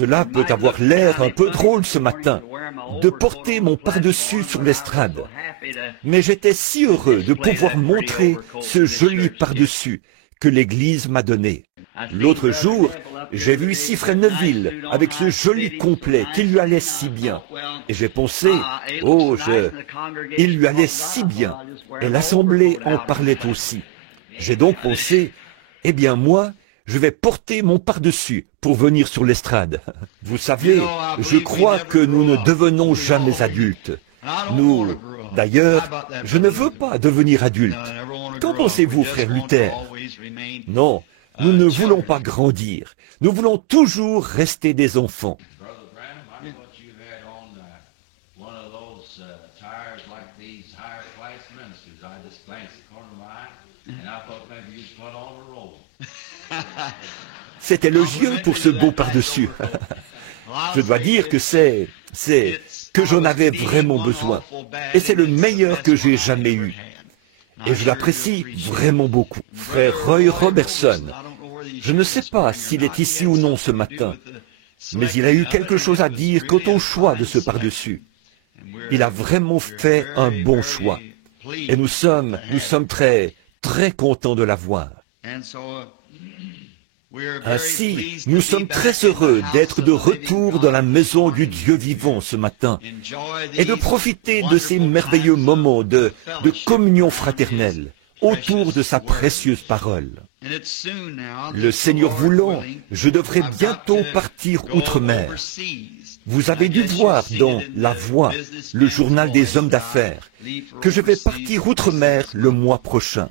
Cela peut avoir l'air un peu drôle ce matin, de porter mon pardessus sur l'estrade. Mais j'étais si heureux de pouvoir montrer ce joli pardessus que l'Église m'a donné. L'autre jour, j'ai vu ici Frère Neville avec ce joli complet qui lui allait si bien. Et j'ai pensé, il lui allait si bien. Et l'Assemblée en parlait aussi. J'ai donc pensé, eh bien moi, je vais porter mon pardessus pour venir sur l'estrade. Vous savez, je crois que nous ne devenons jamais adultes. D'ailleurs, je ne veux pas devenir adulte. Qu'en pensez-vous, frère Luther? Non, nous ne voulons pas grandir. Nous voulons toujours rester des enfants. C'est élogieux pour ce beau pardessus. Je dois dire que que j'en avais vraiment besoin. Et c'est le meilleur que j'ai jamais eu. Et je l'apprécie vraiment beaucoup. Frère Roy Robertson, je ne sais pas s'il est ici ou non ce matin, mais il a eu quelque chose à dire quant au choix de ce pardessus. Il a vraiment fait un bon choix. Et nous sommes très, très contents de l'avoir. Ainsi, nous sommes très heureux d'être de retour dans la maison du Dieu vivant ce matin et de profiter de ces merveilleux moments de communion fraternelle autour de sa précieuse parole. Le Seigneur voulant, je devrais bientôt partir outre-mer. Vous avez dû voir dans La Voix, le journal des hommes d'affaires, que je vais partir outre-mer le mois prochain.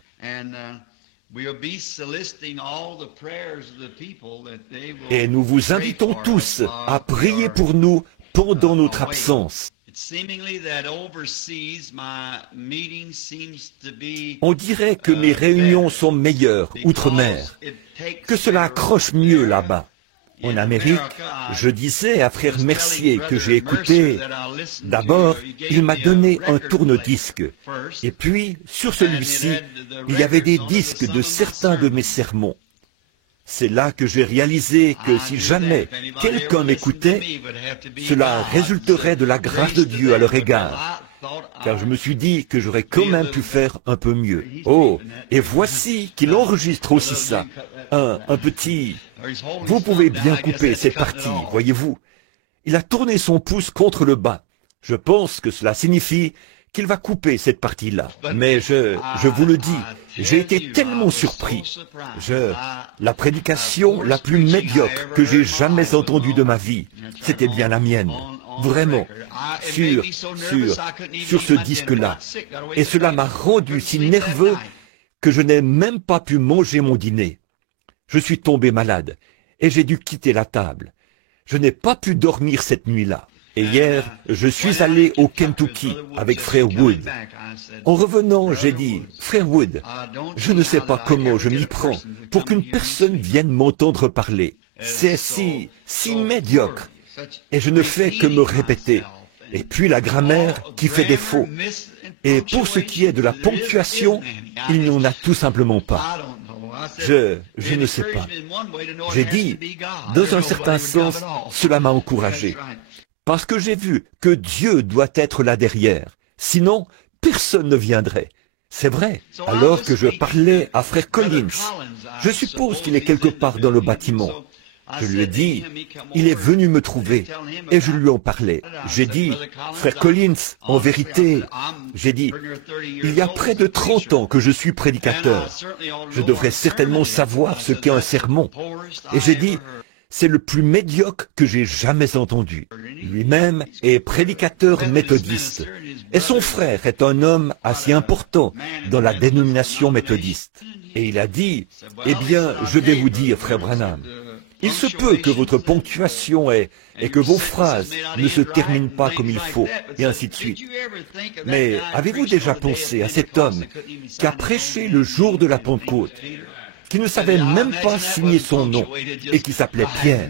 Et nous vous invitons tous à prier pour nous pendant notre absence. On dirait que mes réunions sont meilleures outre-mer, que cela accroche mieux là-bas. En Amérique, je disais à frère Mercier que j'ai écouté, d'abord, il m'a donné un tourne-disque, et puis, sur celui-ci, il y avait des disques de certains de mes sermons. C'est là que j'ai réalisé que si jamais quelqu'un m'écoutait, cela résulterait de la grâce de Dieu à leur égard. Car je me suis dit que j'aurais quand même pu faire un peu mieux. Oh, et voici qu'il enregistre aussi ça. Un petit... Vous pouvez bien couper cette partie, voyez-vous. Il a tourné son pouce contre le bas. Je pense que cela signifie qu'il va couper cette partie-là. Mais je vous le dis, j'ai été tellement surpris. La prédication la plus médiocre que j'ai jamais entendue de ma vie, c'était bien la mienne. Vraiment, sur ce disque-là. Et cela m'a rendu si nerveux que je n'ai même pas pu manger mon dîner. Je suis tombé malade et j'ai dû quitter la table. Je n'ai pas pu dormir cette nuit-là. Et hier, je suis allé au Kentucky avec frère Wood. En revenant, j'ai dit, frère Wood, je ne sais pas comment je m'y prends pour qu'une personne vienne m'entendre parler. C'est si médiocre. Et je ne fais que me répéter. Et puis la grammaire qui fait défaut. Et pour ce qui est de la ponctuation, il n'y en a tout simplement pas. Je ne sais pas. J'ai dit, dans un certain sens, cela m'a encouragé. Parce que j'ai vu que Dieu doit être là derrière. Sinon, personne ne viendrait. C'est vrai. Alors que je parlais à frère Collins, je suppose qu'il est quelque part dans le bâtiment. Je lui ai dit, il est venu me trouver, et je lui en parlais. J'ai dit, frère Collins, en vérité, j'ai dit, il y a près de 30 ans que je suis prédicateur. Je devrais certainement savoir ce qu'est un sermon. Et j'ai dit, c'est le plus médiocre que j'ai jamais entendu. Lui-même est prédicateur méthodiste. Et son frère est un homme assez important dans la dénomination méthodiste. Et il a dit, eh bien, je vais vous dire, frère Branham, il se peut que votre ponctuation et que vos phrases ne se terminent pas comme il faut, et ainsi de suite. Mais avez-vous déjà pensé à cet homme qui a prêché le jour de la Pentecôte, qui ne savait même pas signer son nom, et qui s'appelait Pierre?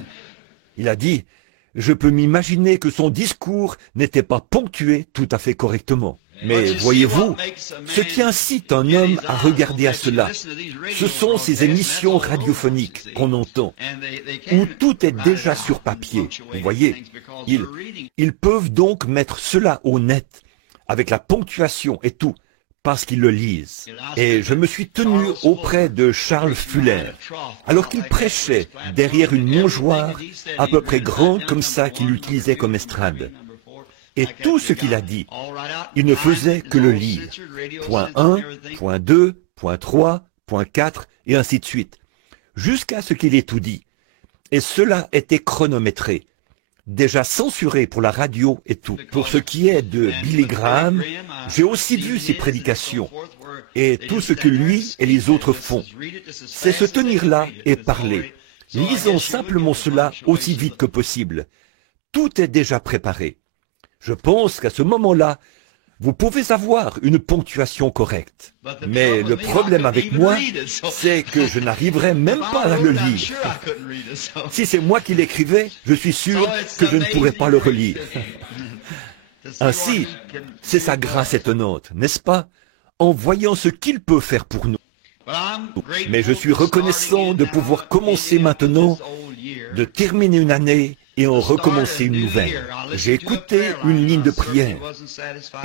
Il a dit, je peux m'imaginer que son discours n'était pas ponctué tout à fait correctement. Mais voyez-vous, ce qui incite un homme à regarder à cela, ce sont ces émissions radiophoniques qu'on entend, où tout est déjà sur papier. Vous voyez, ils peuvent donc mettre cela au net, avec la ponctuation et tout, parce qu'ils le lisent. Et je me suis tenu auprès de Charles Fuller, alors qu'il prêchait derrière une mangeoire à peu près grande comme ça qu'il utilisait comme estrade. Et tout ce qu'il a dit, il ne faisait que le lire. Point 1, point 2, point 3, point 4, et ainsi de suite, jusqu'à ce qu'il ait tout dit. Et cela était chronométré, déjà censuré pour la radio et tout. Pour ce qui est de Billy Graham, j'ai aussi vu ses prédications, et tout ce que lui et les autres font, c'est se tenir là et parler. Lisons simplement cela aussi vite que possible. Tout est déjà préparé. Je pense qu'à ce moment-là, vous pouvez avoir une ponctuation correcte. Mais le problème avec moi, c'est que je n'arriverai même pas à le lire. Si c'est moi qui l'écrivais, je suis sûr que je ne pourrais pas le relire. Ainsi, c'est sa grâce étonnante, n'est-ce pas, en voyant ce qu'il peut faire pour nous. Mais je suis reconnaissant de pouvoir commencer maintenant, de terminer une année et en recommencer une nouvelle. J'ai écouté une ligne de prière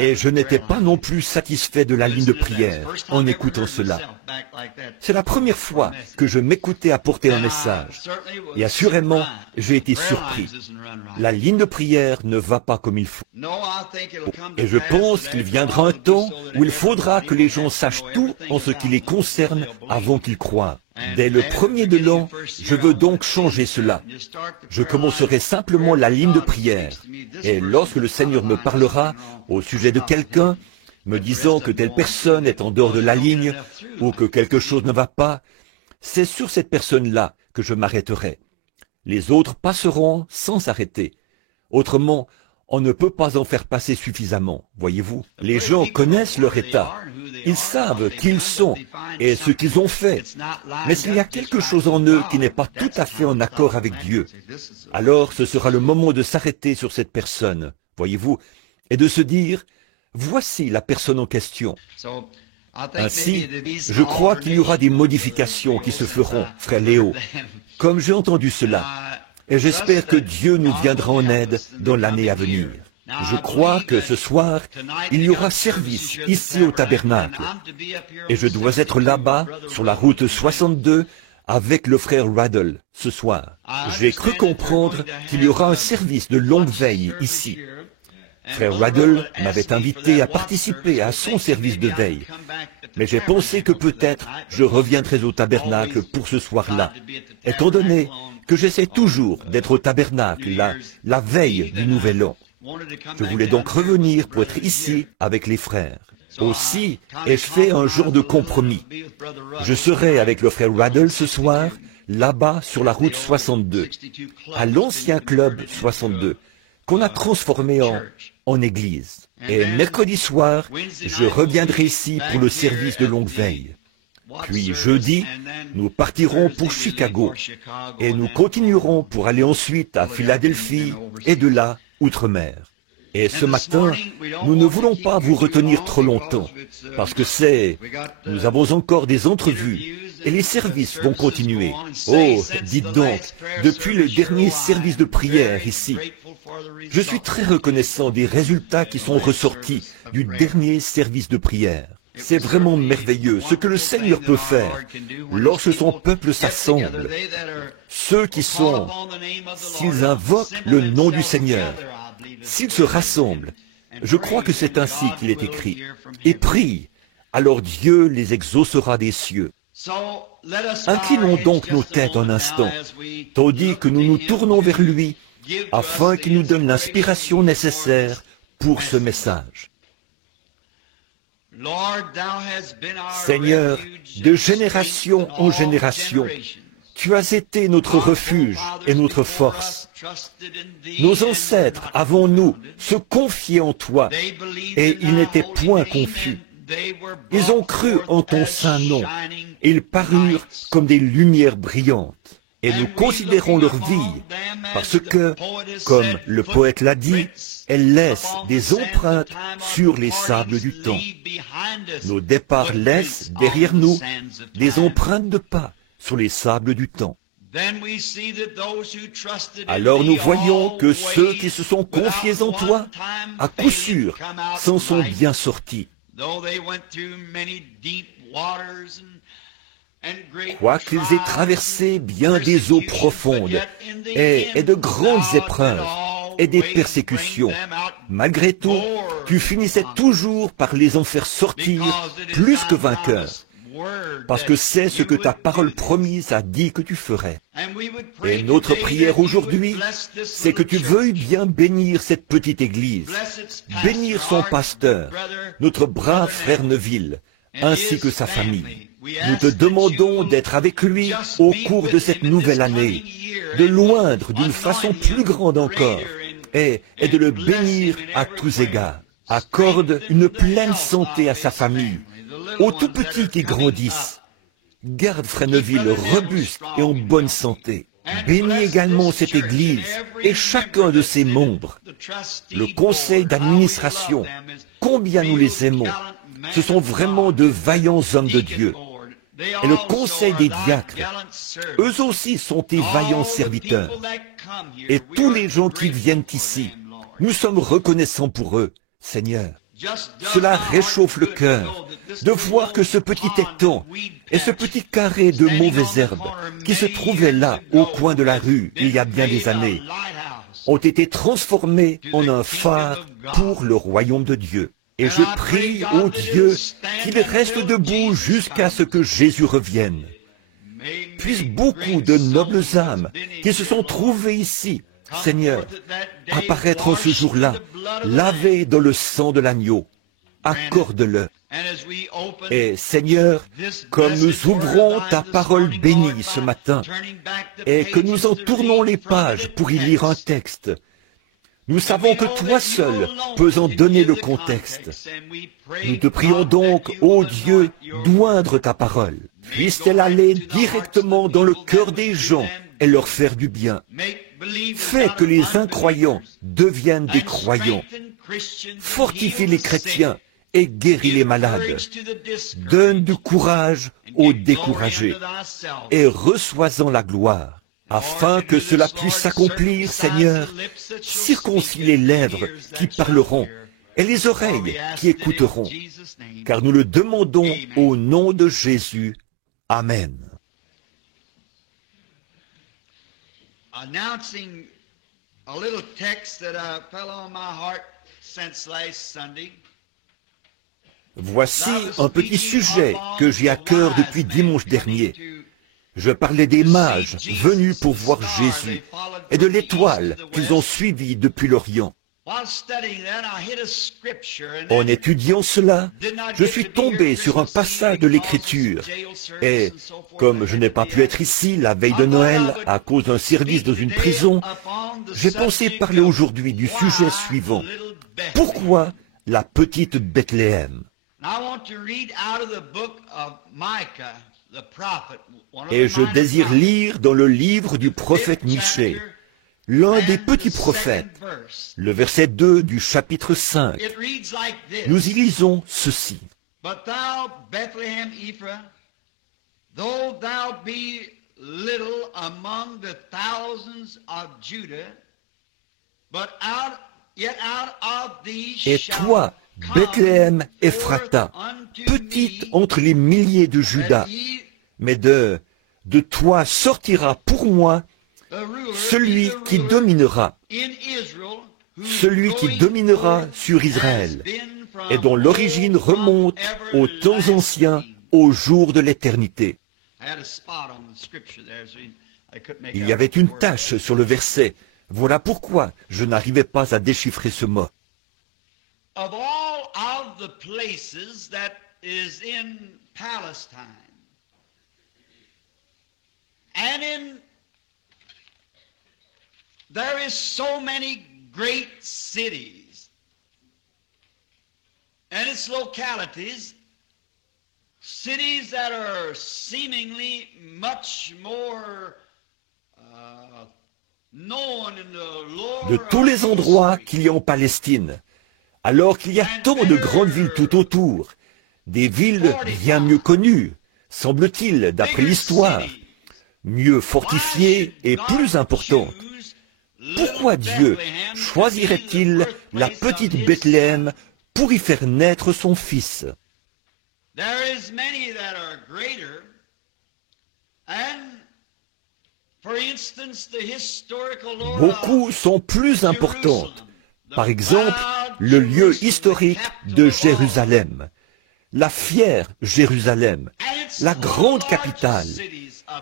et je n'étais pas non plus satisfait de la ligne de prière en écoutant cela. C'est la première fois que je m'écoutais apporter un message et assurément j'ai été surpris. La ligne de prière ne va pas comme il faut. Et je pense qu'il viendra un temps où il faudra que les gens sachent tout en ce qui les concerne avant qu'ils croient. Dès le premier de l'an, je veux donc changer cela. Je commencerai simplement la ligne de prière. Et lorsque le Seigneur me parlera au sujet de quelqu'un, me disant que telle personne est en dehors de la ligne, ou que quelque chose ne va pas, c'est sur cette personne-là que je m'arrêterai. Les autres passeront sans s'arrêter. Autrement, on ne peut pas en faire passer suffisamment, voyez-vous. Les gens connaissent leur état. Ils savent qui ils sont et ce qu'ils ont fait. Mais s'il y a quelque chose en eux qui n'est pas tout à fait en accord avec Dieu, alors ce sera le moment de s'arrêter sur cette personne, voyez-vous, et de se dire, voici la personne en question. Ainsi, je crois qu'il y aura des modifications qui se feront, frère Léo, comme j'ai entendu cela. Et j'espère que Dieu nous viendra en aide dans l'année à venir. Je crois que ce soir, il y aura service ici au tabernacle. Et je dois être là-bas, sur la route 62, avec le frère Raddle, ce soir. J'ai cru comprendre qu'il y aura un service de longue veille ici. Frère Raddle m'avait invité à participer à son service de veille. Mais j'ai pensé que peut-être je reviendrai au tabernacle pour ce soir-là, étant donné que j'essaie toujours d'être au tabernacle la veille du Nouvel An. Je voulais donc revenir pour être ici avec les frères. Aussi ai-je fait un genre de compromis. Je serai avec le frère Raddle ce soir, là-bas sur la route 62, à l'ancien club 62, qu'on a transformé en église. Et mercredi soir, je reviendrai ici pour le service de longue veille. Puis jeudi, nous partirons pour Chicago et nous continuerons pour aller ensuite à Philadelphie et de là, outre-mer. Et ce matin, nous ne voulons pas vous retenir trop longtemps, parce que nous avons encore des entrevues et les services vont continuer. Oh, dites donc, depuis le dernier service de prière ici, je suis très reconnaissant des résultats qui sont ressortis du dernier service de prière. C'est vraiment merveilleux ce que le Seigneur peut faire lorsque son peuple s'assemble. Ceux qui sont, s'ils invoquent le nom du Seigneur, s'ils se rassemblent, je crois que c'est ainsi qu'il est écrit, et prient, alors Dieu les exaucera des cieux. Inclinons donc nos têtes un instant, tandis que nous nous tournons vers lui, afin qu'il nous donne l'inspiration nécessaire pour ce message. Seigneur, de génération en génération, tu as été notre refuge et notre force. Nos ancêtres, avant nous, se confiaient en toi, et ils n'étaient point confus. Ils ont cru en ton saint nom, et ils parurent comme des lumières brillantes. et nous considérons leur vie, parce que, comme le poète l'a dit, elles laissent des empreintes sur les sables du temps. Nos départs laissent derrière nous des empreintes de pas sur les sables du temps. Alors nous voyons que ceux qui se sont confiés en toi, à coup sûr, s'en sont bien sortis. Quoiqu'ils aient traversé bien des eaux profondes et de grandes épreuves et des persécutions, malgré tout, tu finissais toujours par les en faire sortir plus que vainqueurs, parce que c'est ce que ta parole promise a dit que tu ferais. Et notre prière aujourd'hui, c'est que tu veuilles bien bénir cette petite église, bénir son pasteur, notre brave frère Neville, ainsi que sa famille. Nous te demandons d'être avec lui au cours de cette nouvelle année, de l'oindre d'une façon plus grande encore, et de le bénir à tous égards. Accorde une pleine santé à sa famille, aux tout petits qui grandissent. Garde frère Neville robuste et en bonne santé. Bénis également cette Église et chacun de ses membres. Le conseil d'administration, combien nous les aimons. Ce sont vraiment de vaillants hommes de Dieu. Et le conseil des diacres, eux aussi sont tes vaillants serviteurs. Et tous les gens qui viennent ici, nous sommes reconnaissants pour eux, Seigneur. Cela réchauffe le cœur de voir que ce petit étang et ce petit carré de mauvaises herbes qui se trouvaient là au coin de la rue il y a bien des années ont été transformés en un phare pour le royaume de Dieu. Et je prie, ô Dieu, qu'il reste debout jusqu'à ce que Jésus revienne. Puissent beaucoup de nobles âmes qui se sont trouvées ici, Seigneur, apparaître en ce jour-là, lavés dans le sang de l'agneau. Accorde-le. Et Seigneur, comme nous ouvrons ta parole bénie ce matin, et que nous en tournons les pages pour y lire un texte, nous savons que toi seul peux en donner le contexte. Nous te prions donc, ô Dieu, d'oindre ta parole. Puisse-t-elle aller directement dans le cœur des gens et leur faire du bien. Fais que les incroyants deviennent des croyants. Fortifie les chrétiens et guéris les malades. Donne du courage aux découragés et reçois-en la gloire. Afin que cela puisse s'accomplir, Seigneur, circoncis les lèvres qui parleront et les oreilles qui écouteront, car nous le demandons au nom de Jésus. Amen. Announcing a little text that fell on my heart since last Sunday. Voici un petit sujet que j'ai à cœur depuis dimanche dernier. Je parlais des mages venus pour voir Jésus et de l'étoile qu'ils ont suivie depuis l'Orient. En étudiant cela, je suis tombé sur un passage de l'Écriture et, comme je n'ai pas pu être ici la veille de Noël à cause d'un service dans une prison, j'ai pensé parler aujourd'hui du sujet suivant. Pourquoi la petite Bethléem? Et je désire lire dans le livre du prophète Michée, l'un des petits prophètes, le verset 2 du chapitre 5. Nous y lisons ceci. But thou, Bethlehem Ephraim, though thou be little among the thousands of Judah, but yet out of thee Et shall toi, come Bethléem forth Ephrata, unto petite me entre les milliers de that Juda, he, mais de toi sortira pour moi the ruler, celui be the qui ruler dominera, in Israel, whose celui qui going dominera forth sur has Israël, been from et dont l'origine old, from remonte aux temps anciens, aux jours de l'éternité. I had a spot on the scripture there, so I couldn't make Il out y avait what the une word tache was. sur le verset. Voilà pourquoi je n'arrivais pas à déchiffrer ce mot. Of all of the places that is in Palestine and there is so many great cities and its localities, cities that are seemingly much more de tous les endroits qu'il y a en Palestine, alors qu'il y a tant de grandes villes tout autour, des villes bien mieux connues, semble-t-il, d'après l'histoire, mieux fortifiées et plus importantes. Pourquoi Dieu choisirait-il la petite Bethléem pour y faire naître son fils? Beaucoup sont plus importantes. Par exemple, le lieu historique de Jérusalem, la fière Jérusalem, la grande capitale,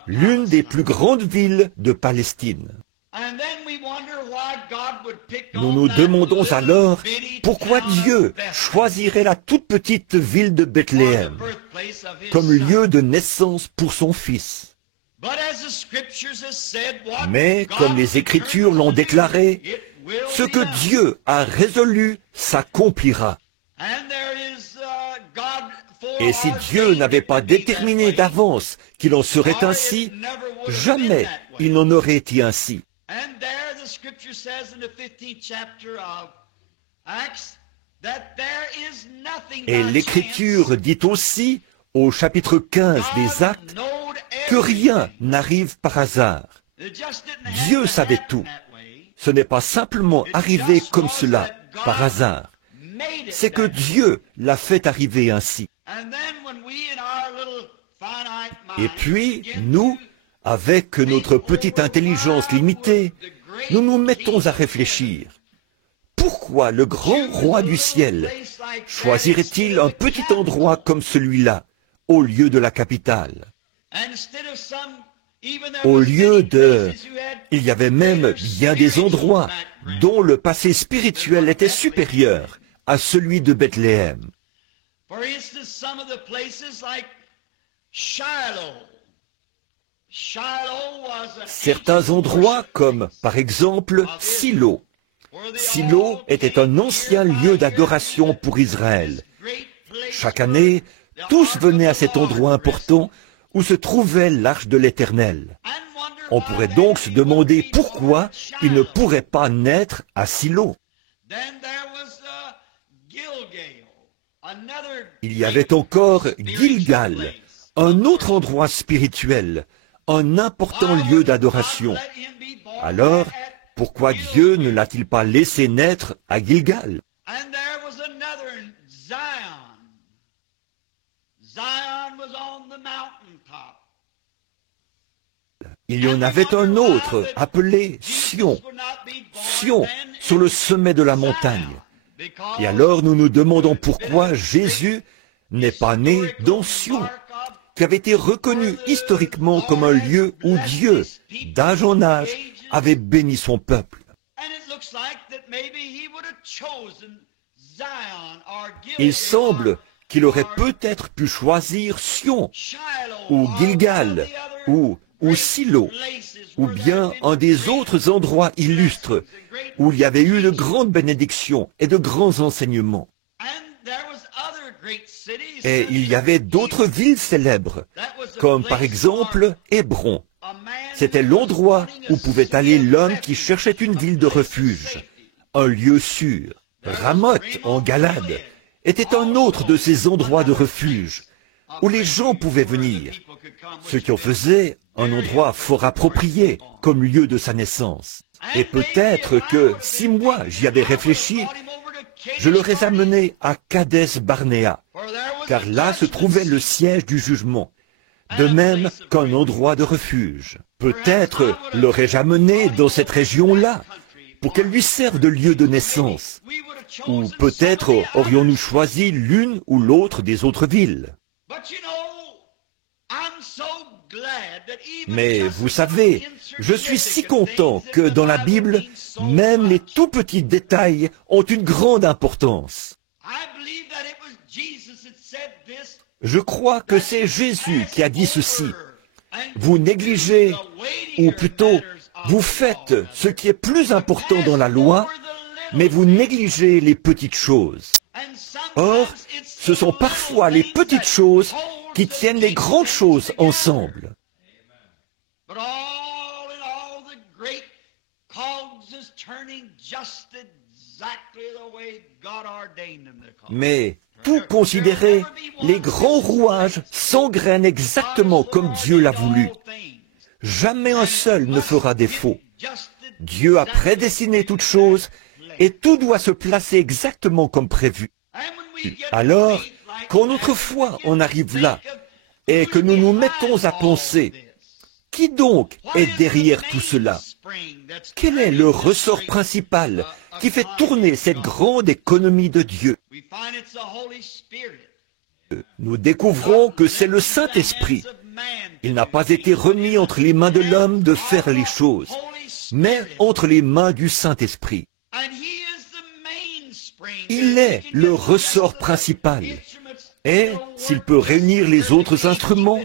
l'une des plus grandes villes de Palestine. Nous nous demandons alors pourquoi Dieu choisirait la toute petite ville de Bethléem comme lieu de naissance pour son fils. Mais comme les Écritures l'ont déclaré, ce que Dieu a résolu s'accomplira. Et si Dieu n'avait pas déterminé d'avance qu'il en serait ainsi, jamais il n'en aurait été ainsi. Et l'Écriture dit aussi, au chapitre 15 des Actes, que rien n'arrive par hasard. Dieu savait tout. Ce n'est pas simplement arrivé comme cela, par hasard. C'est que Dieu l'a fait arriver ainsi. Et puis, nous, avec notre petite intelligence limitée, nous nous mettons à réfléchir. Pourquoi le grand roi du ciel choisirait-il un petit endroit comme celui-là, au lieu de la capitale? Au lieu de... Il y avait même bien des endroits dont le passé spirituel était supérieur à celui de Bethléem. Certains endroits comme, par exemple, Silo. Silo était un ancien lieu d'adoration pour Israël. Chaque année, tous venaient à cet endroit important où se trouvait l'arche de l'Éternel. On pourrait donc se demander pourquoi il ne pourrait pas naître à Silo. Il y avait encore Gilgal, un autre endroit spirituel, un important lieu d'adoration. Alors, pourquoi Dieu ne l'a-t-il pas laissé naître à Gilgal? Il y en avait un autre appelé Sion. Sion, sur le sommet de la montagne. Et alors nous nous demandons pourquoi Jésus n'est pas né dans Sion, qui avait été reconnu historiquement comme un lieu où Dieu, d'âge en âge, avait béni son peuple. Il semble qu'il aurait peut-être pu choisir Sion, ou Gilgal, ou Silo, ou bien un des autres endroits illustres où il y avait eu de grandes bénédictions et de grands enseignements. Et il y avait d'autres villes célèbres, comme par exemple Hébron. C'était l'endroit où pouvait aller l'homme qui cherchait une ville de refuge, un lieu sûr. Ramoth, en Galade, était un autre de ces endroits de refuge, où les gens pouvaient venir, ce qui en faisait un endroit fort approprié comme lieu de sa naissance. Et peut-être que, si moi j'y avais réfléchi, je l'aurais amené à Kadès Barnéa, car là se trouvait le siège du jugement, de même qu'un endroit de refuge. Peut-être l'aurais-je amené dans cette région-là, pour qu'elle lui serve de lieu de naissance, ou peut-être aurions-nous choisi l'une ou l'autre des autres villes. Mais vous savez, je suis si content que dans la Bible, même les tout petits détails ont une grande importance. Je crois que c'est Jésus qui a dit ceci. Vous négligez, ou plutôt, vous faites ce qui est plus important dans la loi, mais vous négligez les petites choses. Or, ce sont parfois les petites choses qui tiennent les grandes choses ensemble. Mais, tout considéré, les grands rouages s'engrainent exactement comme Dieu l'a voulu. Jamais un seul ne fera défaut. Dieu a prédestiné toutes choses et tout doit se placer exactement comme prévu. Alors, quand notre foi en arrive là et que nous nous mettons à penser, qui donc est derrière tout cela? Quel est le ressort principal qui fait tourner cette grande économie de Dieu? Nous découvrons que c'est le Saint-Esprit. Il n'a pas été remis entre les mains de l'homme de faire les choses, mais entre les mains du Saint-Esprit. Il est le ressort principal. Et s'il peut réunir les autres instruments,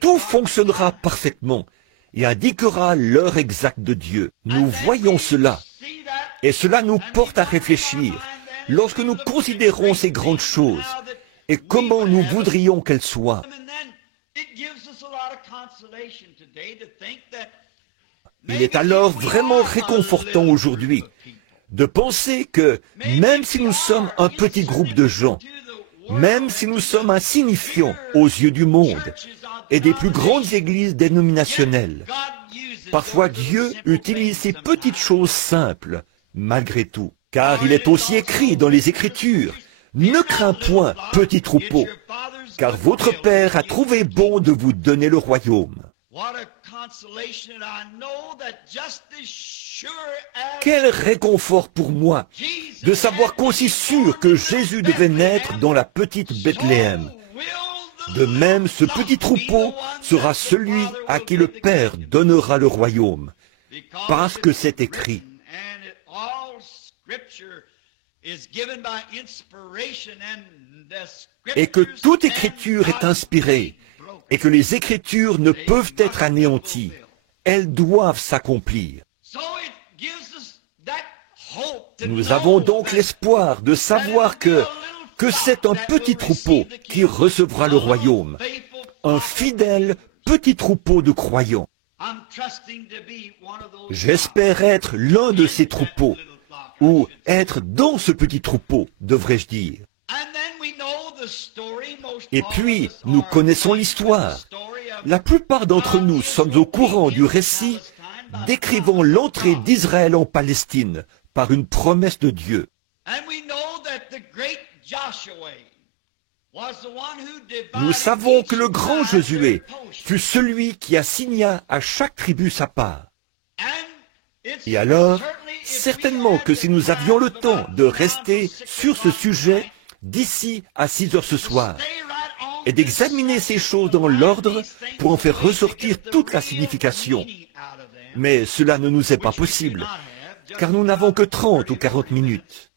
tout fonctionnera parfaitement et indiquera l'heure exacte de Dieu. Nous voyons cela. Et cela nous porte à réfléchir lorsque nous considérons ces grandes choses et comment nous voudrions qu'elles soient. Il est alors vraiment réconfortant aujourd'hui de penser que même si nous sommes un petit groupe de gens, même si nous sommes insignifiants aux yeux du monde et des plus grandes églises dénominationnelles, parfois Dieu utilise ces petites choses simples, malgré tout. Car il est aussi écrit dans les Écritures, « Ne crains point, petit troupeau, car votre Père a trouvé bon de vous donner le royaume. » Quel réconfort pour moi de savoir qu'aussi sûr que Jésus devait naître dans la petite Bethléem. De même, ce petit troupeau sera celui à qui le Père donnera le royaume, parce que c'est écrit. Et que toute écriture est inspirée, et que les écritures ne peuvent être anéanties. Elles doivent s'accomplir. Nous avons donc l'espoir de savoir que c'est un petit troupeau qui recevra le royaume, un fidèle petit troupeau de croyants. J'espère être l'un de ces troupeaux, ou être dans ce petit troupeau, devrais-je dire. Et puis, nous connaissons l'histoire. La plupart d'entre nous sommes au courant du récit décrivant l'entrée d'Israël en Palestine par une promesse de Dieu. Nous savons que le grand Josué fut celui qui assigna à chaque tribu sa part. Et alors, certainement que si nous avions le temps de rester sur ce sujet d'ici à 6 heures ce soir, et d'examiner ces choses dans l'ordre pour en faire ressortir toute la signification. Mais cela ne nous est pas possible, car nous n'avons que 30 ou 40 minutes.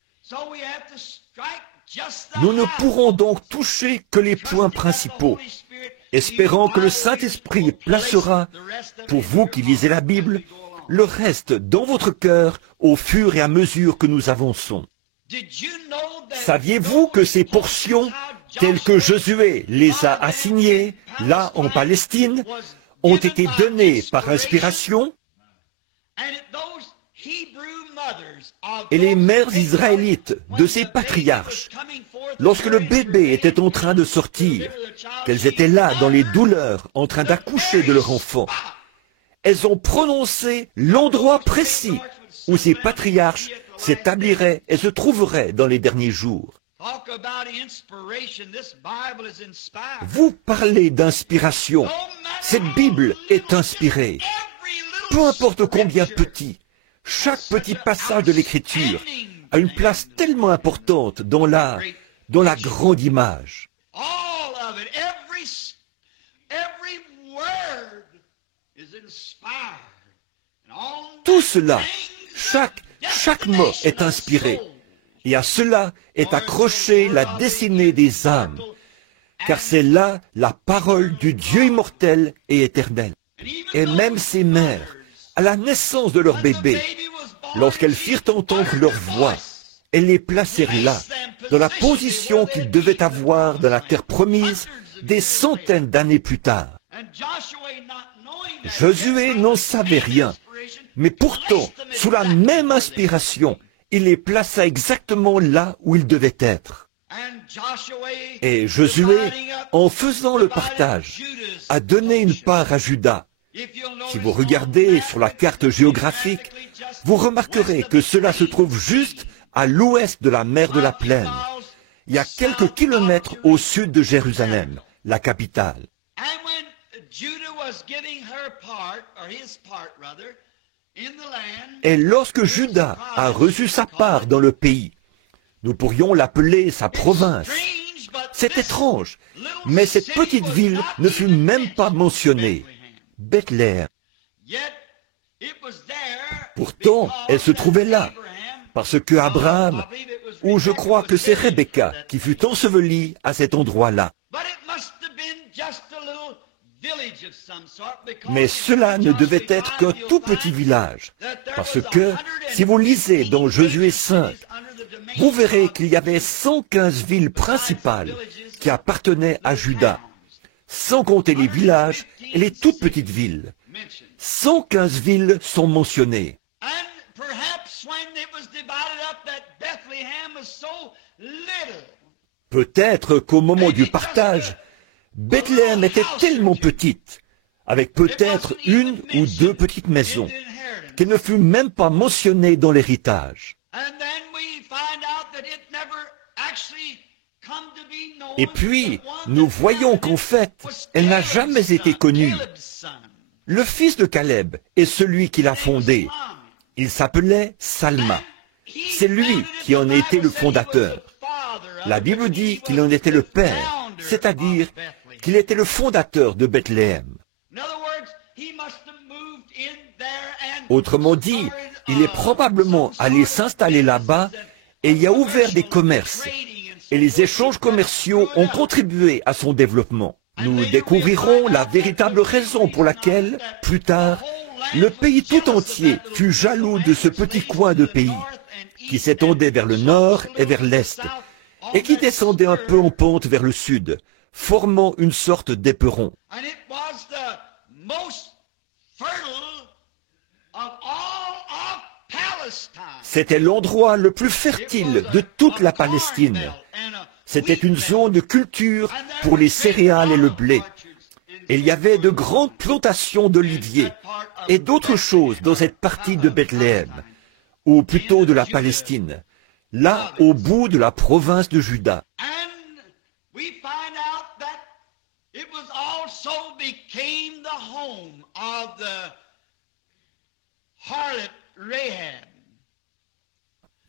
Nous ne pourrons donc toucher que les points principaux, espérant que le Saint-Esprit placera, pour vous qui lisez la Bible, le reste dans votre cœur au fur et à mesure que nous avançons. Saviez-vous que ces portions, telles que Josué les a assignées, là en Palestine, ont été données par inspiration? Et les mères israélites de ces patriarches, lorsque le bébé était en train de sortir, qu'elles étaient là dans les douleurs, en train d'accoucher de leur enfant, elles ont prononcé l'endroit précis où ces patriarches s'établiraient et se trouveraient dans les derniers jours. Vous parlez d'inspiration. Cette Bible est inspirée. Peu importe combien petit, chaque petit passage de l'Écriture a une place tellement importante dans la grande image. Tout cela, chaque mot est inspiré. Et à cela est accrochée la destinée des âmes, car c'est là la parole du Dieu immortel et éternel. Et même ces mères, à la naissance de leur bébé, lorsqu'elles firent entendre leur voix, elles les placèrent là, dans la position qu'ils devaient avoir dans la terre promise des centaines d'années plus tard. Josué n'en savait rien, Mais pourtant, sous la même inspiration, il les plaça exactement là où ils devaient être. Et Josué, en faisant le partage, a donné une part à Juda. Si vous regardez sur la carte géographique, vous remarquerez que cela se trouve juste à l'ouest de la mer de la Plaine. Il y a quelques kilomètres au sud de Jérusalem, la capitale. Et lorsque Juda a reçu sa part dans le pays, nous pourrions l'appeler sa province. C'est étrange, mais cette petite ville ne fut même pas mentionnée, Bethléem. Pourtant, elle se trouvait là, parce que Abraham, ou je crois que c'est Rebecca, qui fut ensevelie à cet endroit-là. Mais cela ne devait être qu'un tout petit village, parce que, si vous lisez dans Josué 5, vous verrez qu'il y avait 115 villes principales qui appartenaient à Juda, sans compter les villages et les toutes petites villes. 115 villes sont mentionnées. Peut-être qu'au moment du partage, Bethléem était tellement petite, avec peut-être une ou deux petites maisons, qu'elle ne fut même pas mentionnée dans l'héritage. Et puis, nous voyons qu'en fait, elle n'a jamais été connue. Le fils de Caleb est celui qui l'a fondée. Il s'appelait Salma. C'est lui qui en était le fondateur. La Bible dit qu'il en était le père, c'est-à-dire qu'il était le fondateur de Bethléem. Autrement dit, il est probablement allé s'installer là-bas et y a ouvert des commerces. Et les échanges commerciaux ont contribué à son développement. Nous découvrirons la véritable raison pour laquelle, plus tard, le pays tout entier fut jaloux de ce petit coin de pays, qui s'étendait vers le nord et vers l'est, et qui descendait un peu en pente vers le sud, formant une sorte d'éperon. C'était l'endroit le plus fertile de toute la Palestine. C'était une zone de culture pour les céréales et le blé. Il y avait de grandes plantations d'oliviers et d'autres choses dans cette partie de Bethléem, ou plutôt de la Palestine, là au bout de la province de Juda.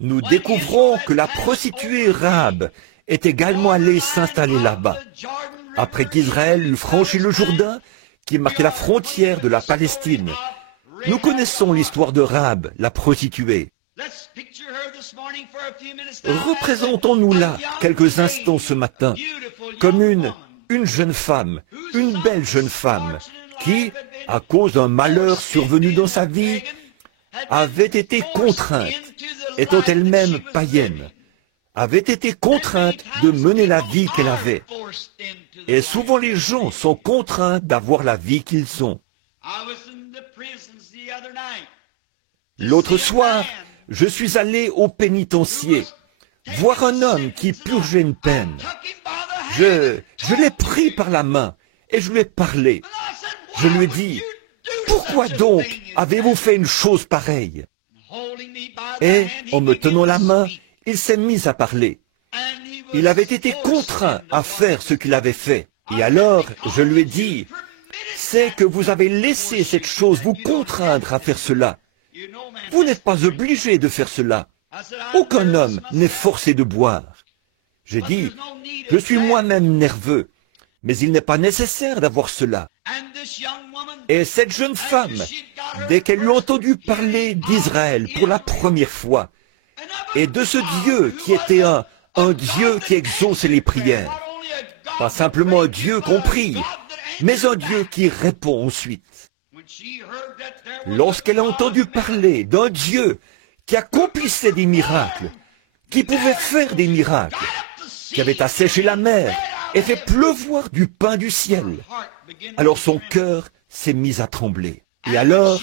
Nous découvrons que la prostituée Rahab est également allée s'installer là-bas. Après qu'Israël eut franchi le Jourdain, qui marquait la frontière de la Palestine, nous connaissons l'histoire de Rahab, la prostituée. Représentons-nous-la quelques instants ce matin, comme une jeune femme, une belle jeune femme, qui, à cause d'un malheur survenu dans sa vie, avait été contrainte, étant elle-même païenne, avait été contrainte de mener la vie qu'elle avait. Et souvent les gens sont contraints d'avoir la vie qu'ils ont. L'autre soir, je suis allé au pénitencier, voir un homme qui purgeait une peine. Je l'ai pris par la main et je lui ai parlé. Je lui ai dit, « Pourquoi donc avez-vous fait une chose pareille ?» Et, en me tenant la main, il s'est mis à parler. Il avait été contraint à faire ce qu'il avait fait. Et alors, je lui ai dit, « C'est que vous avez laissé cette chose vous contraindre à faire cela. Vous n'êtes pas obligé de faire cela. Aucun homme n'est forcé de boire. » J'ai dit, « Je suis moi-même nerveux, mais il n'est pas nécessaire d'avoir cela. » Et cette jeune femme, dès qu'elle eut entendu parler d'Israël pour la première fois, et de ce Dieu qui était un Dieu qui exauce les prières, pas simplement un Dieu qu'on prie, mais un Dieu qui répond ensuite. Lorsqu'elle a entendu parler d'un Dieu qui accomplissait des miracles, qui pouvait faire des miracles, qui avait asséché la mer et fait pleuvoir du pain du ciel, alors son cœur s'est mis à trembler. Et alors,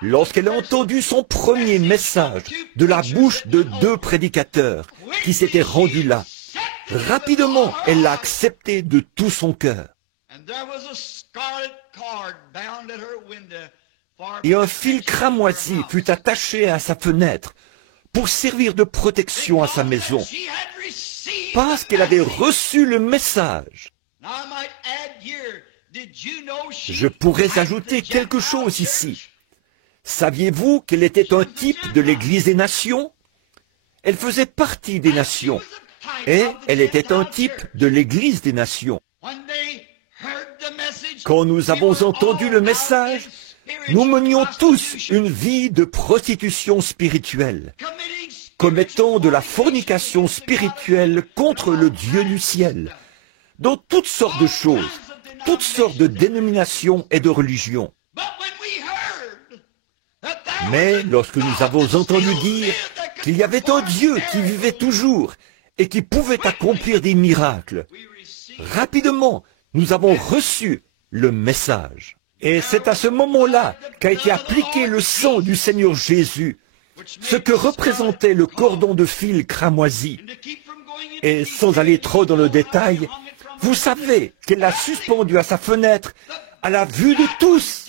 lorsqu'elle a entendu son premier message de la bouche de 2 prédicateurs qui s'étaient rendus là, rapidement, elle l'a accepté de tout son cœur. Et un fil cramoisi fut attaché à sa fenêtre pour servir de protection à sa maison, parce qu'elle avait reçu le message. Je pourrais ajouter quelque chose ici. Saviez-vous qu'elle était un type de l'Église des nations? Elle faisait partie des nations, et elle était un type de l'Église des nations. Quand nous avons entendu le message, nous menions tous une vie de prostitution spirituelle, commettant de la fornication spirituelle contre le Dieu du ciel, dans toutes sortes de choses, toutes sortes de dénominations et de religions. Mais lorsque nous avons entendu dire qu'il y avait un Dieu qui vivait toujours et qui pouvait accomplir des miracles, rapidement, nous avons reçu le message. Et c'est à ce moment-là qu'a été appliqué le sang du Seigneur Jésus, ce que représentait le cordon de fil cramoisi. Et sans aller trop dans le détail, vous savez qu'elle l'a suspendu à sa fenêtre à la vue de tous.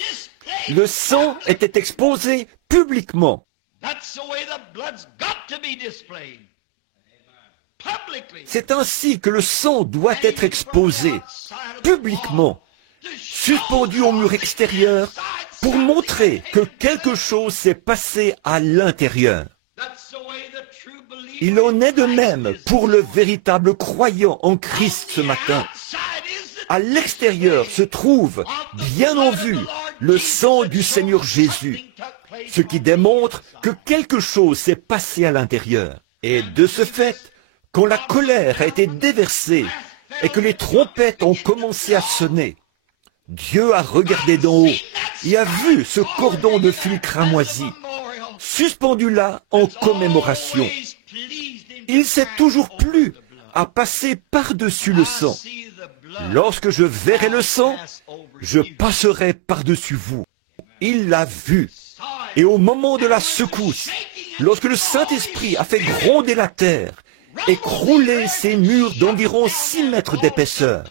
Le sang était exposé publiquement. C'est ainsi que le sang doit être exposé, publiquement, suspendu au mur extérieur, pour montrer que quelque chose s'est passé à l'intérieur. Il en est de même pour le véritable croyant en Christ ce matin. À l'extérieur se trouve, bien en vue, le sang du Seigneur Jésus, ce qui démontre que quelque chose s'est passé à l'intérieur. Et de ce fait, quand la colère a été déversée et que les trompettes ont commencé à sonner, Dieu a regardé d'en haut et a vu ce cordon de fil cramoisi, suspendu là en commémoration. Il s'est toujours plu à passer par-dessus le sang. Lorsque je verrai le sang, je passerai par-dessus vous. Il l'a vu. Et au moment de la secousse, lorsque le Saint-Esprit a fait gronder la terre et crouler ces murs d'environ 6 mètres d'épaisseur,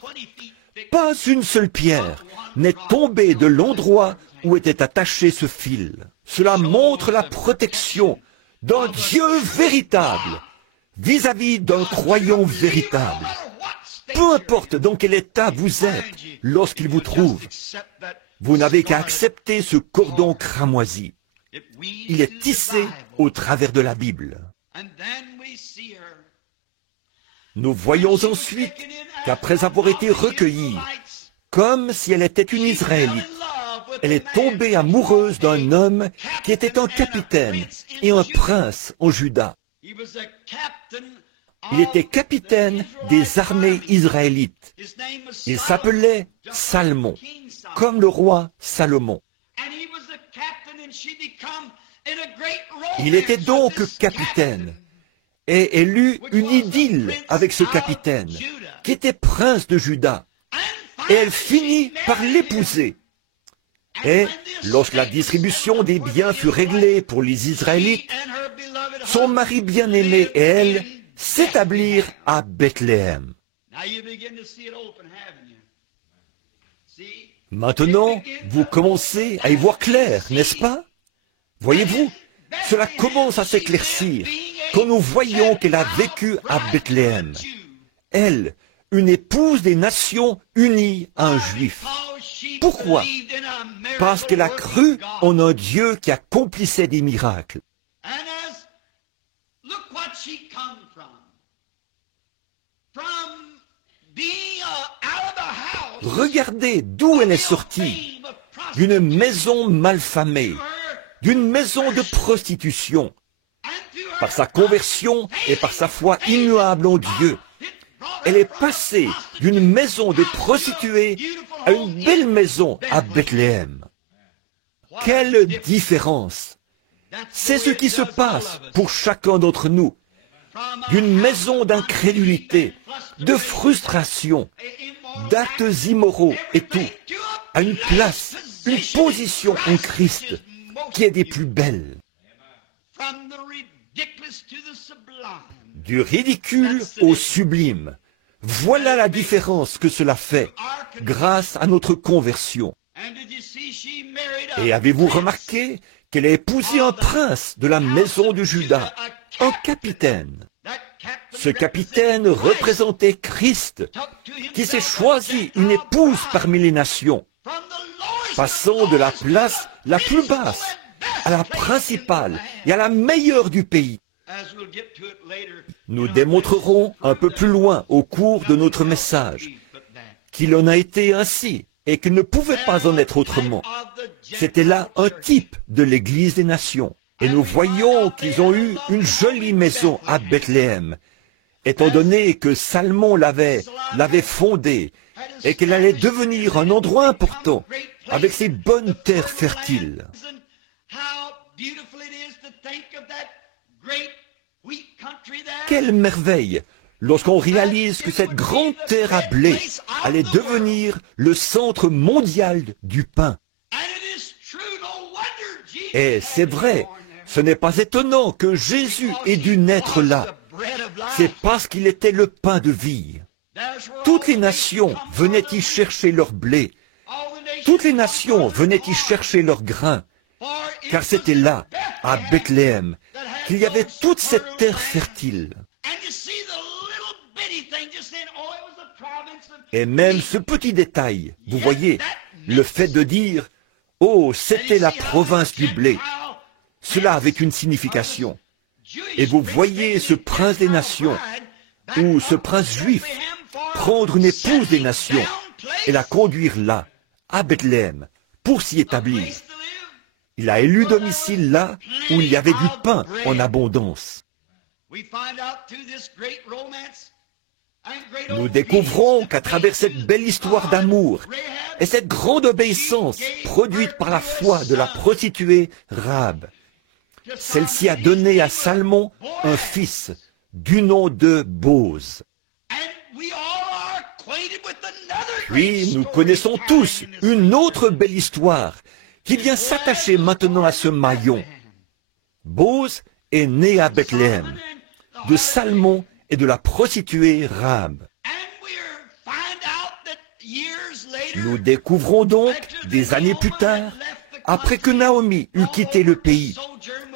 pas une seule pierre n'est tombée de l'endroit où était attaché ce fil. Cela montre la protection d'un Dieu véritable vis-à-vis d'un croyant véritable. Peu importe dans quel état vous êtes lorsqu'il vous trouve, vous n'avez qu'à accepter ce cordon cramoisi. Il est tissé au travers de la Bible. Nous voyons ensuite qu'après avoir été recueillie, comme si elle était une Israélite, elle est tombée amoureuse d'un homme qui était un capitaine et un prince en Juda. Il était capitaine des armées israélites. Il s'appelait Salmon, comme le roi Salomon. Il était donc capitaine, et elle eut une idylle avec ce capitaine, qui était prince de Juda, et elle finit par l'épouser. Et lorsque la distribution des biens fut réglée pour les Israélites, son mari bien-aimé et elle s'établirent à Bethléem. Maintenant, vous commencez à y voir clair, n'est-ce pas? Voyez-vous, cela commence à s'éclaircir quand nous voyons qu'elle a vécu à Bethléem. Elle, une épouse des nations unie à un juif. Pourquoi? Parce qu'elle a cru en un Dieu qui accomplissait des miracles. Regardez d'où elle est sortie, d'une maison malfamée, d'une maison de prostitution. Par sa conversion et par sa foi immuable en Dieu, elle est passée d'une maison de prostituées à une belle maison à Bethléem. Quelle différence! C'est ce qui se passe pour chacun d'entre nous. D'une maison d'incrédulité, de frustration, d'actes immoraux et tout, à une place une position en Christ qui est des plus belles. Du ridicule au sublime. Voilà la différence que cela fait grâce à notre conversion. Et avez-vous remarqué qu'elle a épousé un prince de la maison de Juda, un capitaine. Ce capitaine représentait Christ, qui s'est choisi une épouse parmi les nations, passant de la place la plus basse à la principale et à la meilleure du pays. Nous démontrerons un peu plus loin au cours de notre message qu'il en a été ainsi et qu'il ne pouvait pas en être autrement. C'était là un type de l'Église des nations. Et nous voyons qu'ils ont eu une jolie maison à Bethléem, étant donné que Salmon l'avait fondée et qu'elle allait devenir un endroit important avec ses bonnes terres fertiles. Quelle merveille lorsqu'on réalise que cette grande terre à blé allait devenir le centre mondial du pain. Et c'est vrai, ce n'est pas étonnant que Jésus ait dû naître là. C'est parce qu'il était le pain de vie. Toutes les nations venaient y chercher leur blé. Toutes les nations venaient y chercher leur grain. Car c'était là, à Bethléem, qu'il y avait toute cette terre fertile. Et même ce petit détail, vous voyez, le fait de dire « Oh, c'était la province du blé », cela avait une signification. Et vous voyez ce prince des nations, ou ce prince juif, prendre une épouse des nations et la conduire là, à Bethléem, pour s'y établir. Il a élu domicile là où il y avait du pain en abondance. Nous découvrons qu'à travers cette belle histoire d'amour et cette grande obéissance produite par la foi de la prostituée Rahab, celle-ci a donné à Salmon un fils du nom de Boz. Puis nous connaissons tous une autre belle histoire qui vient s'attacher maintenant à ce maillon. Boz est né à Bethléem, de Salmon et de la prostituée Rahab. Nous découvrons donc, des années plus tard, après que Naomi eut quitté le pays,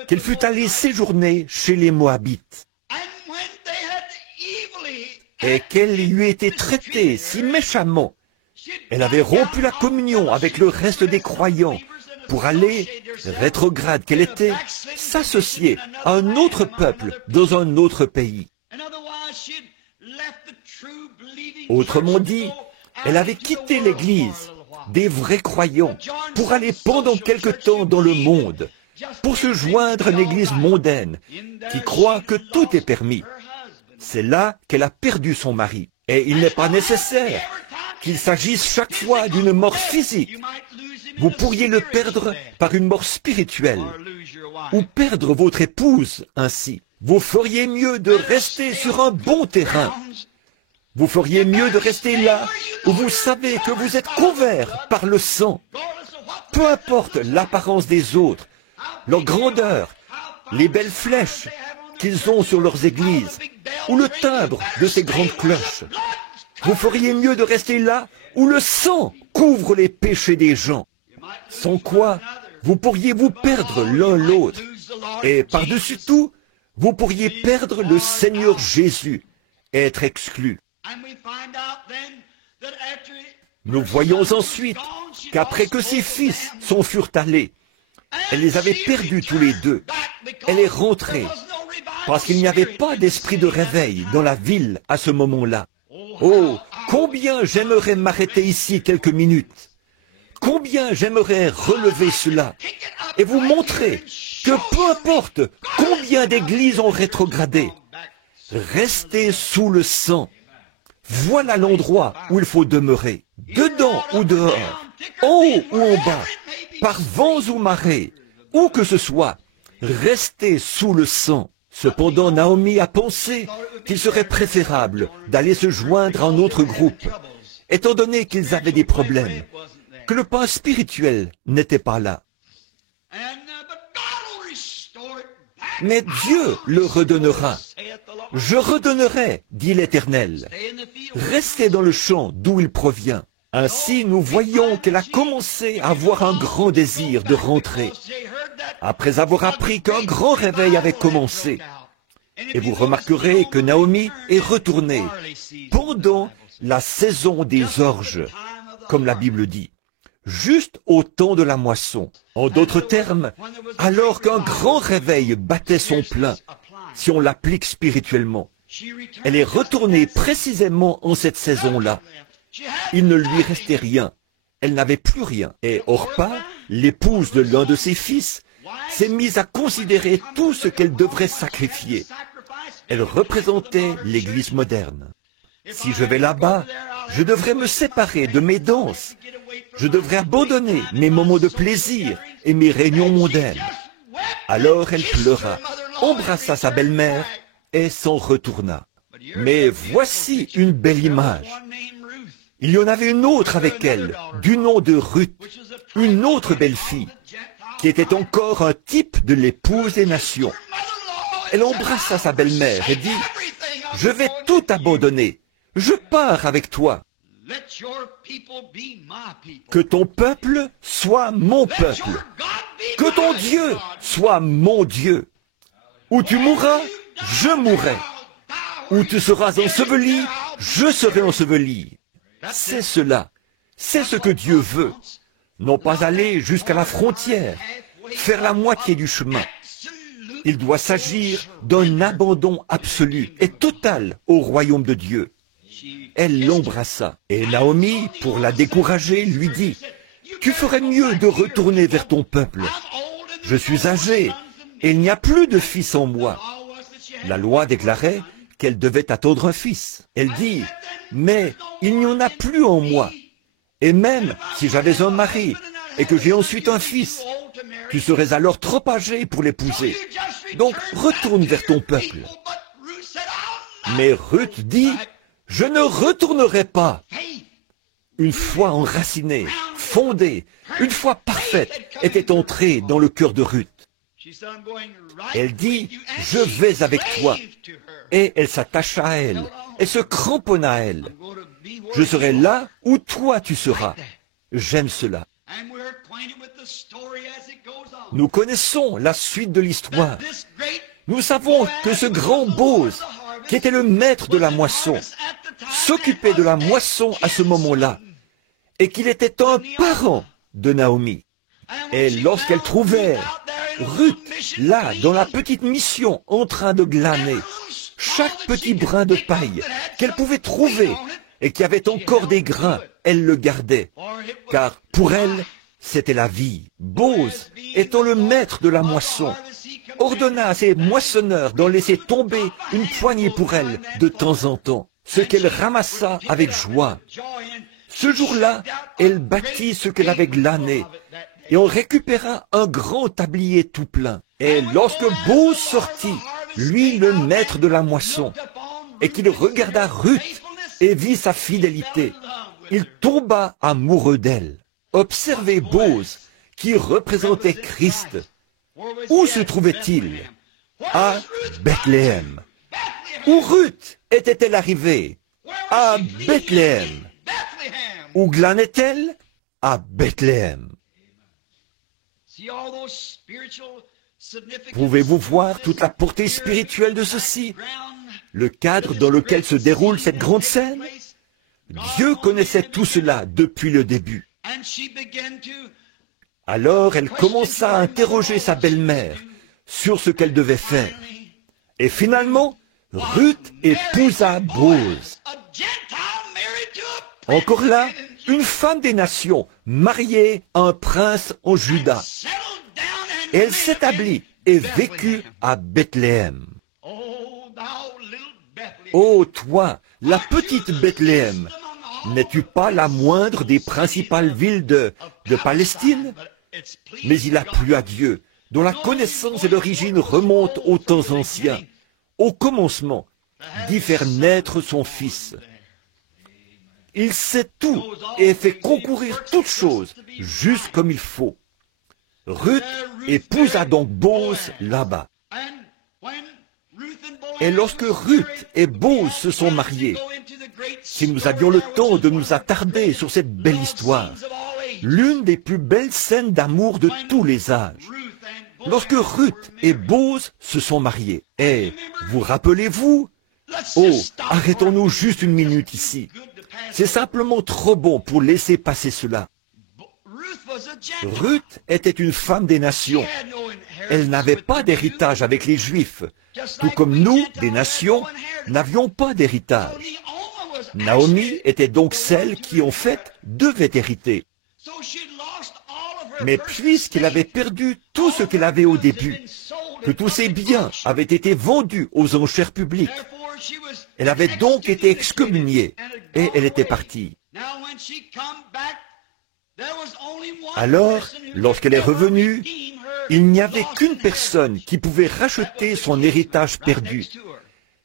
qu'elle fut allée séjourner chez les Moabites, et qu'elle y eût été traitée si méchamment. Elle avait rompu la communion avec le reste des croyants pour aller, rétrograde qu'elle était, s'associer à un autre peuple dans un autre pays. Autrement dit, elle avait quitté l'Église des vrais croyants pour aller pendant quelque temps dans le monde, pour se joindre à une Église mondaine qui croit que tout est permis. C'est là qu'elle a perdu son mari. Et il n'est pas nécessaire qu'il s'agisse chaque fois d'une mort physique. Vous pourriez le perdre par une mort spirituelle, ou perdre votre épouse ainsi. Vous feriez mieux de rester sur un bon terrain. Vous feriez mieux de rester là où vous savez que vous êtes couvert par le sang. Peu importe l'apparence des autres, leur grandeur, les belles flèches qu'ils ont sur leurs églises, ou le timbre de ces grandes cloches. Vous feriez mieux de rester là où le sang couvre les péchés des gens. Sans quoi, vous pourriez vous perdre l'un l'autre. Et par-dessus tout, vous pourriez perdre le Seigneur Jésus et être exclu. Nous voyons ensuite qu'après que ses fils s'en furent allés, elle les avait perdus tous les deux. Elle est rentrée parce qu'il n'y avait pas d'esprit de réveil dans la ville à ce moment-là. Oh, combien j'aimerais m'arrêter ici quelques minutes. Combien j'aimerais relever cela et vous montrer que peu importe combien d'églises ont rétrogradé, restez sous le sang. Voilà l'endroit où il faut demeurer, dedans ou dehors, en haut ou en bas, par vents ou marées, où que ce soit, restez sous le sang. Cependant, Naomi a pensé qu'il serait préférable d'aller se joindre à un autre groupe, étant donné qu'ils avaient des problèmes, que le pain spirituel n'était pas là. Mais Dieu le redonnera. Je redonnerai, dit l'Éternel. Restez dans le champ d'où il provient. Ainsi, nous voyons qu'elle a commencé à avoir un grand désir de rentrer, après avoir appris qu'un grand réveil avait commencé. Et vous remarquerez que Naomi est retournée pendant la saison des orges, comme la Bible dit, juste au temps de la moisson. En d'autres termes, alors qu'un grand réveil battait son plein, si on l'applique spirituellement, elle est retournée précisément en cette saison-là. Il ne lui restait rien. Elle n'avait plus rien. Et Orpa, l'épouse de l'un de ses fils, s'est mise à considérer tout ce qu'elle devrait sacrifier. Elle représentait l'Église moderne. Si je vais là-bas, je devrais me séparer de mes danses. Je devrais abandonner mes moments de plaisir et mes réunions mondaines. Alors elle pleura, embrassa sa belle-mère et s'en retourna. Mais voici une belle image. Il y en avait une autre avec elle, du nom de Ruth, une autre belle-fille, qui était encore un type de l'épouse des nations. Elle embrassa sa belle-mère et dit, « Je vais tout abandonner. Je pars avec toi. Que ton peuple soit mon peuple. Que ton Dieu soit mon Dieu. Où tu mourras, je mourrai. Où tu seras enseveli, je serai enseveli. » C'est cela. C'est ce que Dieu veut. Non pas aller jusqu'à la frontière, faire la moitié du chemin. Il doit s'agir d'un abandon absolu et total au royaume de Dieu. Elle l'embrassa. Et Naomi, pour la décourager, lui dit, « Tu ferais mieux de retourner vers ton peuple. Je suis âgée et il n'y a plus de fils en moi. » La loi déclarait qu'elle devait attendre un fils. Elle dit, « Mais il n'y en a plus en moi. Et même si j'avais un mari et que j'ai ensuite un fils, tu serais alors trop âgé pour l'épouser. Donc retourne vers ton peuple. » Mais Ruth dit, « Je ne retournerai pas. » Une foi enracinée, fondée, une foi parfaite était entrée dans le cœur de Ruth. Elle dit, « Je vais avec toi. » Et elle s'attacha à elle, et se cramponna à elle. « Je serai là où toi tu seras. » J'aime cela. Nous connaissons la suite de l'histoire. Nous savons que ce grand Bose, qui était le maître de la moisson, s'occupait de la moisson à ce moment-là, et qu'il était un parent de Naomi. Et lorsqu'elle trouvait Ruth, là, dans la petite mission, en train de glaner, chaque petit brin de paille qu'elle pouvait trouver et qui avait encore des grains, elle le gardait, car pour elle, c'était la vie. Bose, étant le maître de la moisson, ordonna à ses moissonneurs d'en laisser tomber une poignée pour elle de temps en temps, ce qu'elle ramassa avec joie. Ce jour-là, elle bâtit ce qu'elle avait glané, et on récupéra un grand tablier tout plein. Et lorsque Bose sortit, lui le maître de la moisson, et qu'il regarda Ruth et vit sa fidélité, il tomba amoureux d'elle. Observez Bose, qui représentait Christ. Où se trouvait-il? À Bethléem. Où Ruth était-elle arrivée? À Bethléem. Où glanait-elle? À Bethléem. Pouvez-vous voir toute la portée spirituelle de ceci? Le cadre dans lequel se déroule cette grande scène? Dieu connaissait tout cela depuis le début. Alors elle commença à interroger sa belle-mère sur ce qu'elle devait faire. Et finalement, Ruth épousa Bose. Encore là, une femme des nations mariée à un prince en Juda. Et elle s'établit et vécut à Bethléem. Ô toi, la petite Bethléem, n'es-tu pas la moindre des principales villes de Palestine? Mais il a plu à Dieu, dont la connaissance et l'origine remontent aux temps anciens, au commencement, d'y faire naître son Fils. Il sait tout et fait concourir toutes choses, juste comme il faut. Ruth épousa donc Boz là-bas. Et lorsque Ruth et Boz se sont mariés, si nous avions le temps de nous attarder sur cette belle histoire, l'une des plus belles scènes d'amour de tous les âges, lorsque Ruth et Boz se sont mariés. Et vous rappelez-vous? Oh, arrêtons-nous juste une minute ici. C'est simplement trop bon pour laisser passer cela. Ruth était une femme des nations. Elle n'avait pas d'héritage avec les Juifs, tout comme nous, des nations, n'avions pas d'héritage. Naomi était donc celle qui, en fait, devait hériter. Mais puisqu'elle avait perdu tout ce qu'elle avait au début, que tous ses biens avaient été vendus aux enchères publiques, elle avait donc été excommuniée et elle était partie. Alors, lorsqu'elle est revenue, il n'y avait qu'une personne qui pouvait racheter son héritage perdu.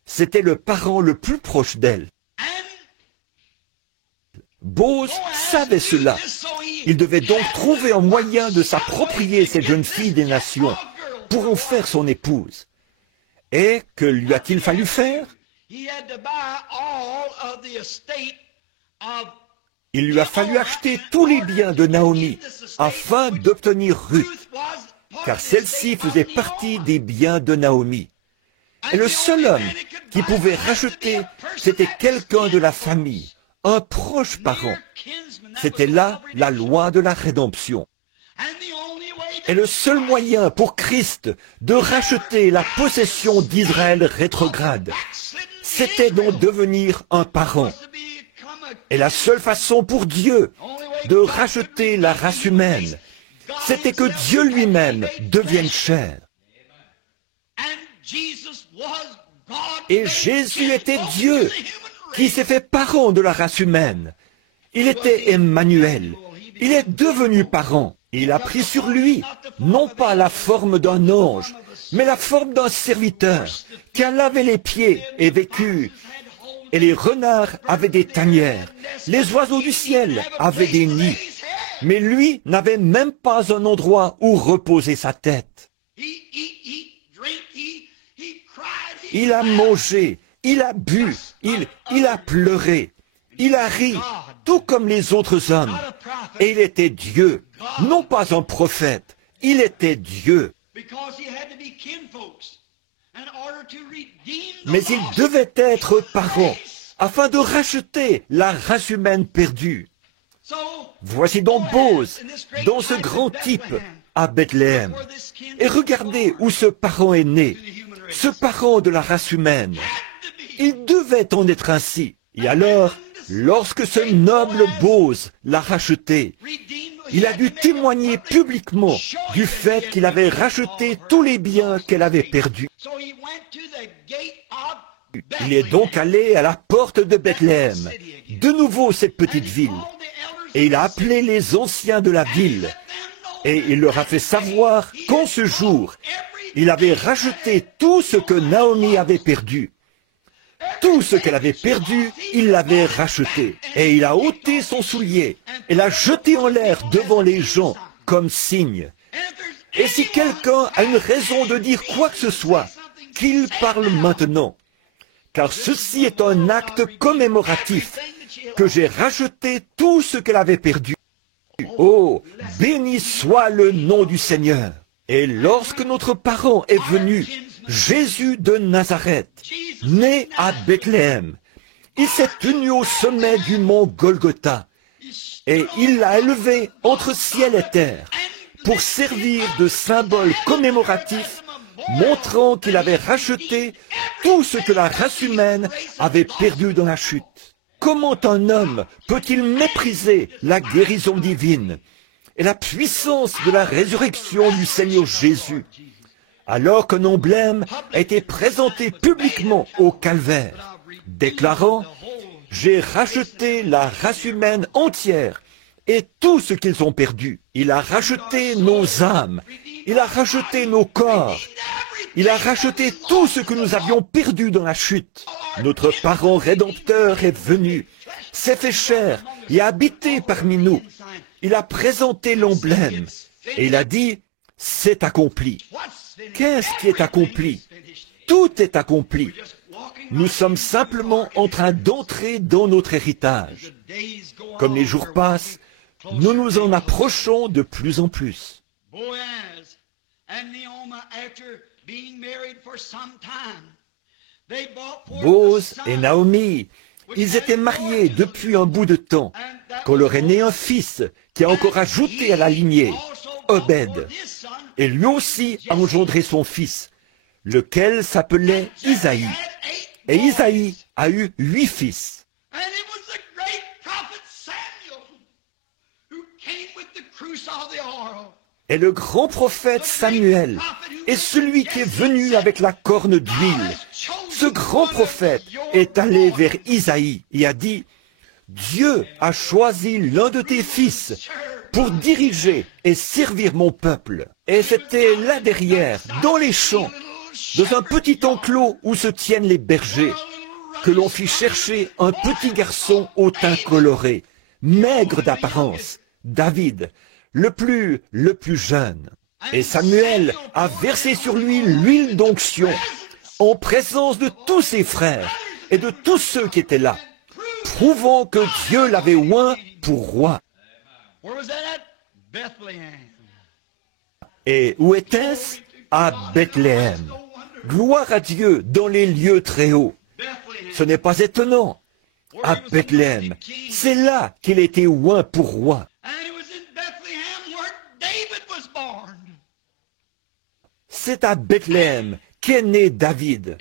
C'était le parent le plus proche d'elle. Boz savait cela. Il devait donc trouver un moyen de s'approprier cette jeune fille des nations pour en faire son épouse. Et que lui a-t-il fallu faire? Il lui a fallu acheter tous les biens de Naomi afin d'obtenir Ruth, car celle-ci faisait partie des biens de Naomi. Et le seul homme qui pouvait racheter, c'était quelqu'un de la famille, un proche parent. C'était là la loi de la rédemption. Et le seul moyen pour Christ de racheter la possession d'Israël rétrograde, c'était d'en devenir un parent. Et la seule façon pour Dieu de racheter la race humaine, c'était que Dieu lui-même devienne chair. Et Jésus était Dieu qui s'est fait parent de la race humaine. Il était Emmanuel. Il est devenu parent. Il a pris sur lui, non pas la forme d'un ange, mais la forme d'un serviteur qui a lavé les pieds et vécu. Et les renards avaient des tanières, les oiseaux du ciel avaient des nids, mais lui n'avait même pas un endroit où reposer sa tête. Il a mangé, il a bu, il a pleuré, il a ri, tout comme les autres hommes. Et il était Dieu, non pas un prophète, il était Dieu. Mais il devait être parent afin de racheter la race humaine perdue. Voici donc Boz dans ce grand type à Bethléem. Et regardez où ce parent est né, ce parent de la race humaine. Il devait en être ainsi. Et alors, lorsque ce noble Boz l'a racheté, il a dû témoigner publiquement du fait qu'il avait racheté tous les biens qu'elle avait perdus. Il est donc allé à la porte de Bethléem, de nouveau cette petite ville, et il a appelé les anciens de la ville, et il leur a fait savoir qu'en ce jour, il avait racheté tout ce que Naomi avait perdu. Tout ce qu'elle avait perdu, il l'avait racheté. Et il a ôté son soulier et l'a jeté en l'air devant les gens comme signe. Et si quelqu'un a une raison de dire quoi que ce soit, qu'il parle maintenant. Car ceci est un acte commémoratif, que j'ai racheté tout ce qu'elle avait perdu. Oh, béni soit le nom du Seigneur. Et lorsque notre parent est venu, Jésus de Nazareth, né à Bethléem, il s'est tenu au sommet du mont Golgotha et il l'a élevé entre ciel et terre pour servir de symbole commémoratif montrant qu'il avait racheté tout ce que la race humaine avait perdu dans la chute. Comment un homme peut-il mépriser la guérison divine et la puissance de la résurrection du Seigneur Jésus, alors qu'un emblème a été présenté publiquement au calvaire, déclarant « J'ai racheté la race humaine entière et tout ce qu'ils ont perdu. Il a racheté nos âmes, il a racheté nos corps, Il a racheté tout ce que nous avions perdu dans la chute. Notre parent rédempteur est venu, s'est fait chair et a habité parmi nous. Il a présenté l'emblème et il a dit, c'est accompli. Qu'est-ce qui est accompli? Tout est accompli. Nous sommes simplement en train d'entrer dans notre héritage. Comme les jours passent, nous nous en approchons de plus en plus. Boaz et Naomi, ils étaient mariés depuis un bout de temps, quand leur est né un fils qui a encore ajouté à la lignée, Obed, et lui aussi a engendré son fils, lequel s'appelait Isaïe. Et Isaïe a eu 8 fils. Et le grand prophète Samuel est celui qui est venu avec la corne d'huile. Ce grand prophète est allé vers Isaïe et a dit, « Dieu a choisi l'un de tes fils pour diriger et servir mon peuple. » Et c'était là derrière, dans les champs, dans un petit enclos où se tiennent les bergers, que l'on fit chercher un petit garçon au teint coloré, maigre d'apparence, David, le plus jeune. Et Samuel a versé sur lui l'huile d'onction, en présence de tous ses frères et de tous ceux qui étaient là, prouvant que Dieu l'avait oint pour roi. Et où était-ce? À Bethléem. Gloire à Dieu dans les lieux très hauts. Ce n'est pas étonnant. À Bethléem, c'est là qu'il a été oint pour roi. C'est à Bethléem qu'est né David.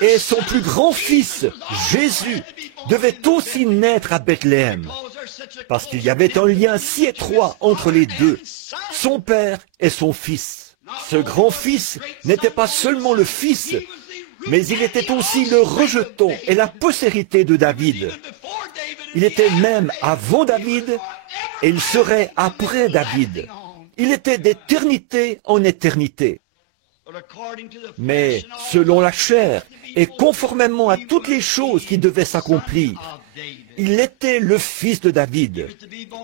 Et son plus grand fils, Jésus, devait aussi naître à Bethléem, parce qu'il y avait un lien si étroit entre les deux, son père et son fils. Ce grand-fils n'était pas seulement le fils, mais il était aussi le rejeton et la postérité de David. Il était même avant David et il serait après David. Il était d'éternité en éternité. Mais selon la chair et conformément à toutes les choses qui devaient s'accomplir, il était le fils de David.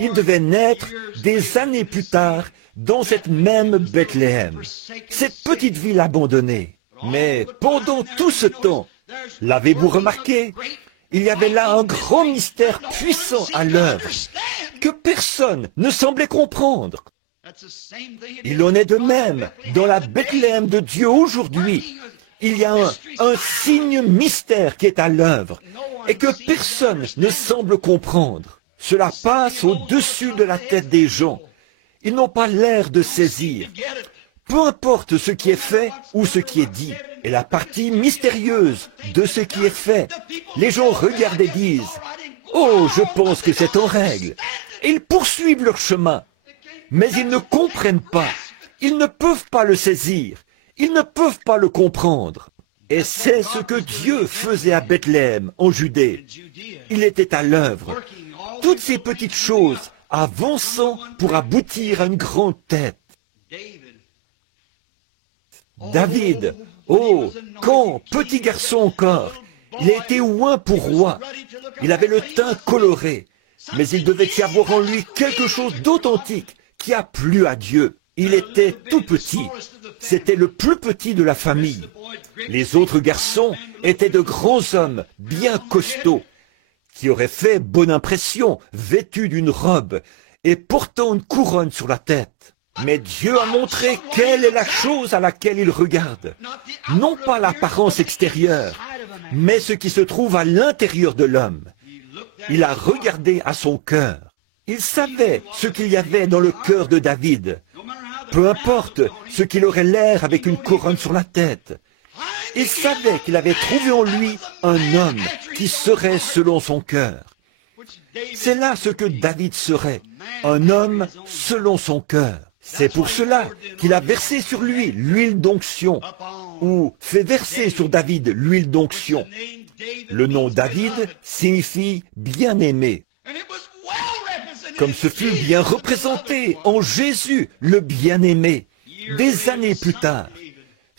Il devait naître des années plus tard dans cette même Bethléem, cette petite ville abandonnée. Mais pendant tout ce temps, l'avez-vous remarqué? Il y avait là un grand mystère puissant à l'œuvre que personne ne semblait comprendre. Il en est de même dans la Bethléem de Dieu aujourd'hui. Il y a un signe mystère qui est à l'œuvre et que personne ne semble comprendre. Cela passe au-dessus de la tête des gens. Ils n'ont pas l'air de saisir. Peu importe ce qui est fait ou ce qui est dit. Et la partie mystérieuse de ce qui est fait, les gens regardent et disent « Oh, je pense que c'est en règle ». Et ils poursuivent leur chemin. Mais ils ne comprennent pas. Ils ne peuvent pas le saisir. Ils ne peuvent pas le comprendre. Et c'est ce que Dieu faisait à Bethléem, en Judée. Il était à l'œuvre. Toutes ces petites choses avançant pour aboutir à une grande tête. David, oh, quand, petit garçon encore, il a été oint pour roi. Il avait le teint coloré, mais il devait y avoir en lui quelque chose d'authentique qui a plu à Dieu. Il était tout petit. C'était le plus petit de la famille. Les autres garçons étaient de grands hommes, bien costauds, qui auraient fait bonne impression, vêtus d'une robe et portant une couronne sur la tête. Mais Dieu a montré quelle est la chose à laquelle il regarde. Non pas l'apparence extérieure, mais ce qui se trouve à l'intérieur de l'homme. Il a regardé à son cœur. Il savait ce qu'il y avait dans le cœur de David. Peu importe ce qu'il aurait l'air avec une couronne sur la tête. Il savait qu'il avait trouvé en lui un homme qui serait selon son cœur. C'est là ce que David serait, un homme selon son cœur. C'est pour cela qu'il a versé sur lui l'huile d'onction, ou fait verser sur David l'huile d'onction. Le nom David signifie bien-aimé. Comme ce fut bien représenté en Jésus, le bien-aimé, des années plus tard.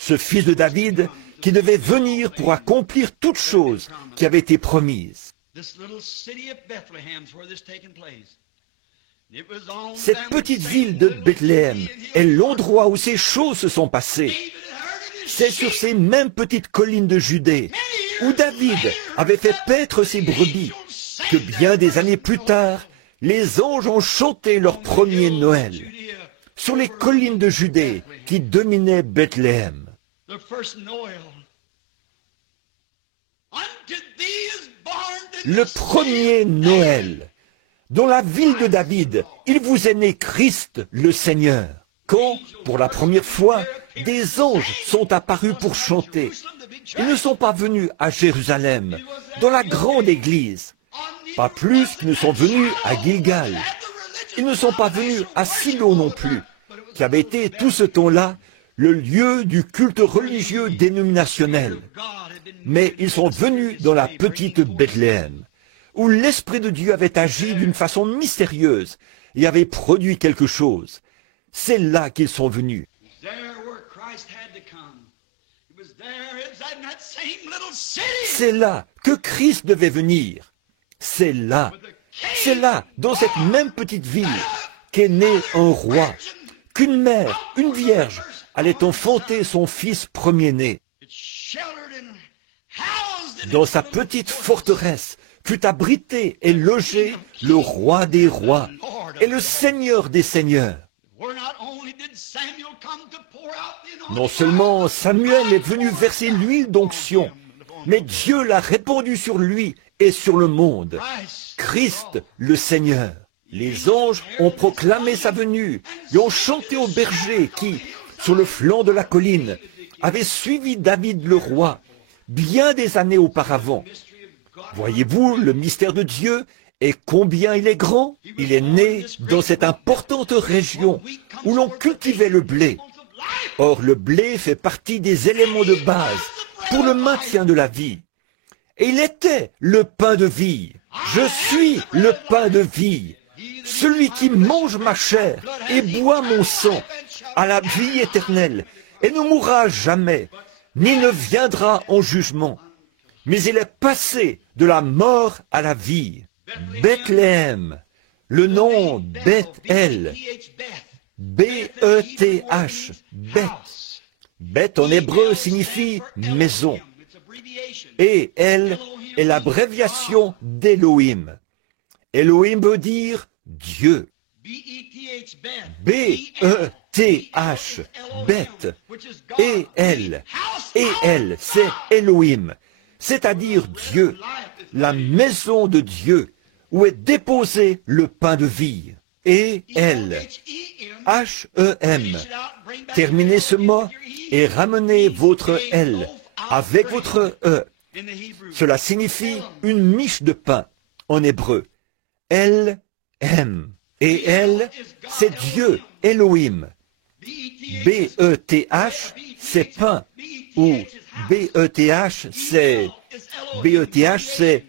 ce fils de David qui devait venir pour accomplir toutes choses qui avaient été promises. Cette petite ville de Bethléem est l'endroit où ces choses se sont passées. C'est sur ces mêmes petites collines de Judée où David avait fait paître ses brebis que bien des années plus tard, les anges ont chanté leur premier Noël sur les collines de Judée qui dominaient Bethléem. Le premier Noël, dans la ville de David, il vous est né Christ le Seigneur. Quand, pour la première fois, des anges sont apparus pour chanter. Ils ne sont pas venus à Jérusalem, dans la grande église, pas plus qu'ils ne sont venus à Gilgal. Ils ne sont pas venus à Silo non plus, qui avait été tout ce temps-là le lieu du culte religieux dénominationnel. Mais ils sont venus dans la petite Bethléem, où l'Esprit de Dieu avait agi d'une façon mystérieuse et avait produit quelque chose. C'est là qu'ils sont venus. C'est là que Christ devait venir. C'est là, dans cette même petite ville, qu'est né un roi, qu'une mère, une vierge, allait enfanter son fils premier-né. Dans sa petite forteresse fut abrité et logé le roi des rois et le seigneur des seigneurs. Non seulement Samuel est venu verser l'huile d'onction, mais Dieu l'a répandue sur lui et sur le monde. Christ le Seigneur. Les anges ont proclamé sa venue et ont chanté aux bergers qui, sur le flanc de la colline, avaient suivi David le roi bien des années auparavant. Voyez-vous le mystère de Dieu et combien il est grand? Il est né dans cette importante région où l'on cultivait le blé. Or, le blé fait partie des éléments de base pour le maintien de la vie. Et il était le pain de vie. Je suis le pain de vie. Celui qui mange ma chair et boit mon sang a la vie éternelle et ne mourra jamais, ni ne viendra en jugement. Mais il est passé de la mort à la vie. Bethléem, le nom Beth-El, B-E-T-H, Beth. Beth en hébreu signifie maison. Et El est l'abréviation d'Elohim. Elohim veut dire Dieu. B-E-T-H, Beth, et elle, c'est Elohim, c'est-à-dire Dieu, la maison de Dieu, où est déposé le pain de vie. Et elle, H-E-M, terminez ce mot et ramenez votre L avec votre E. Cela signifie une miche de pain en hébreu. El-M. Et elle, c'est Dieu, Elohim. B-E-T-H, c'est pain. Ou B-E-T-H, c'est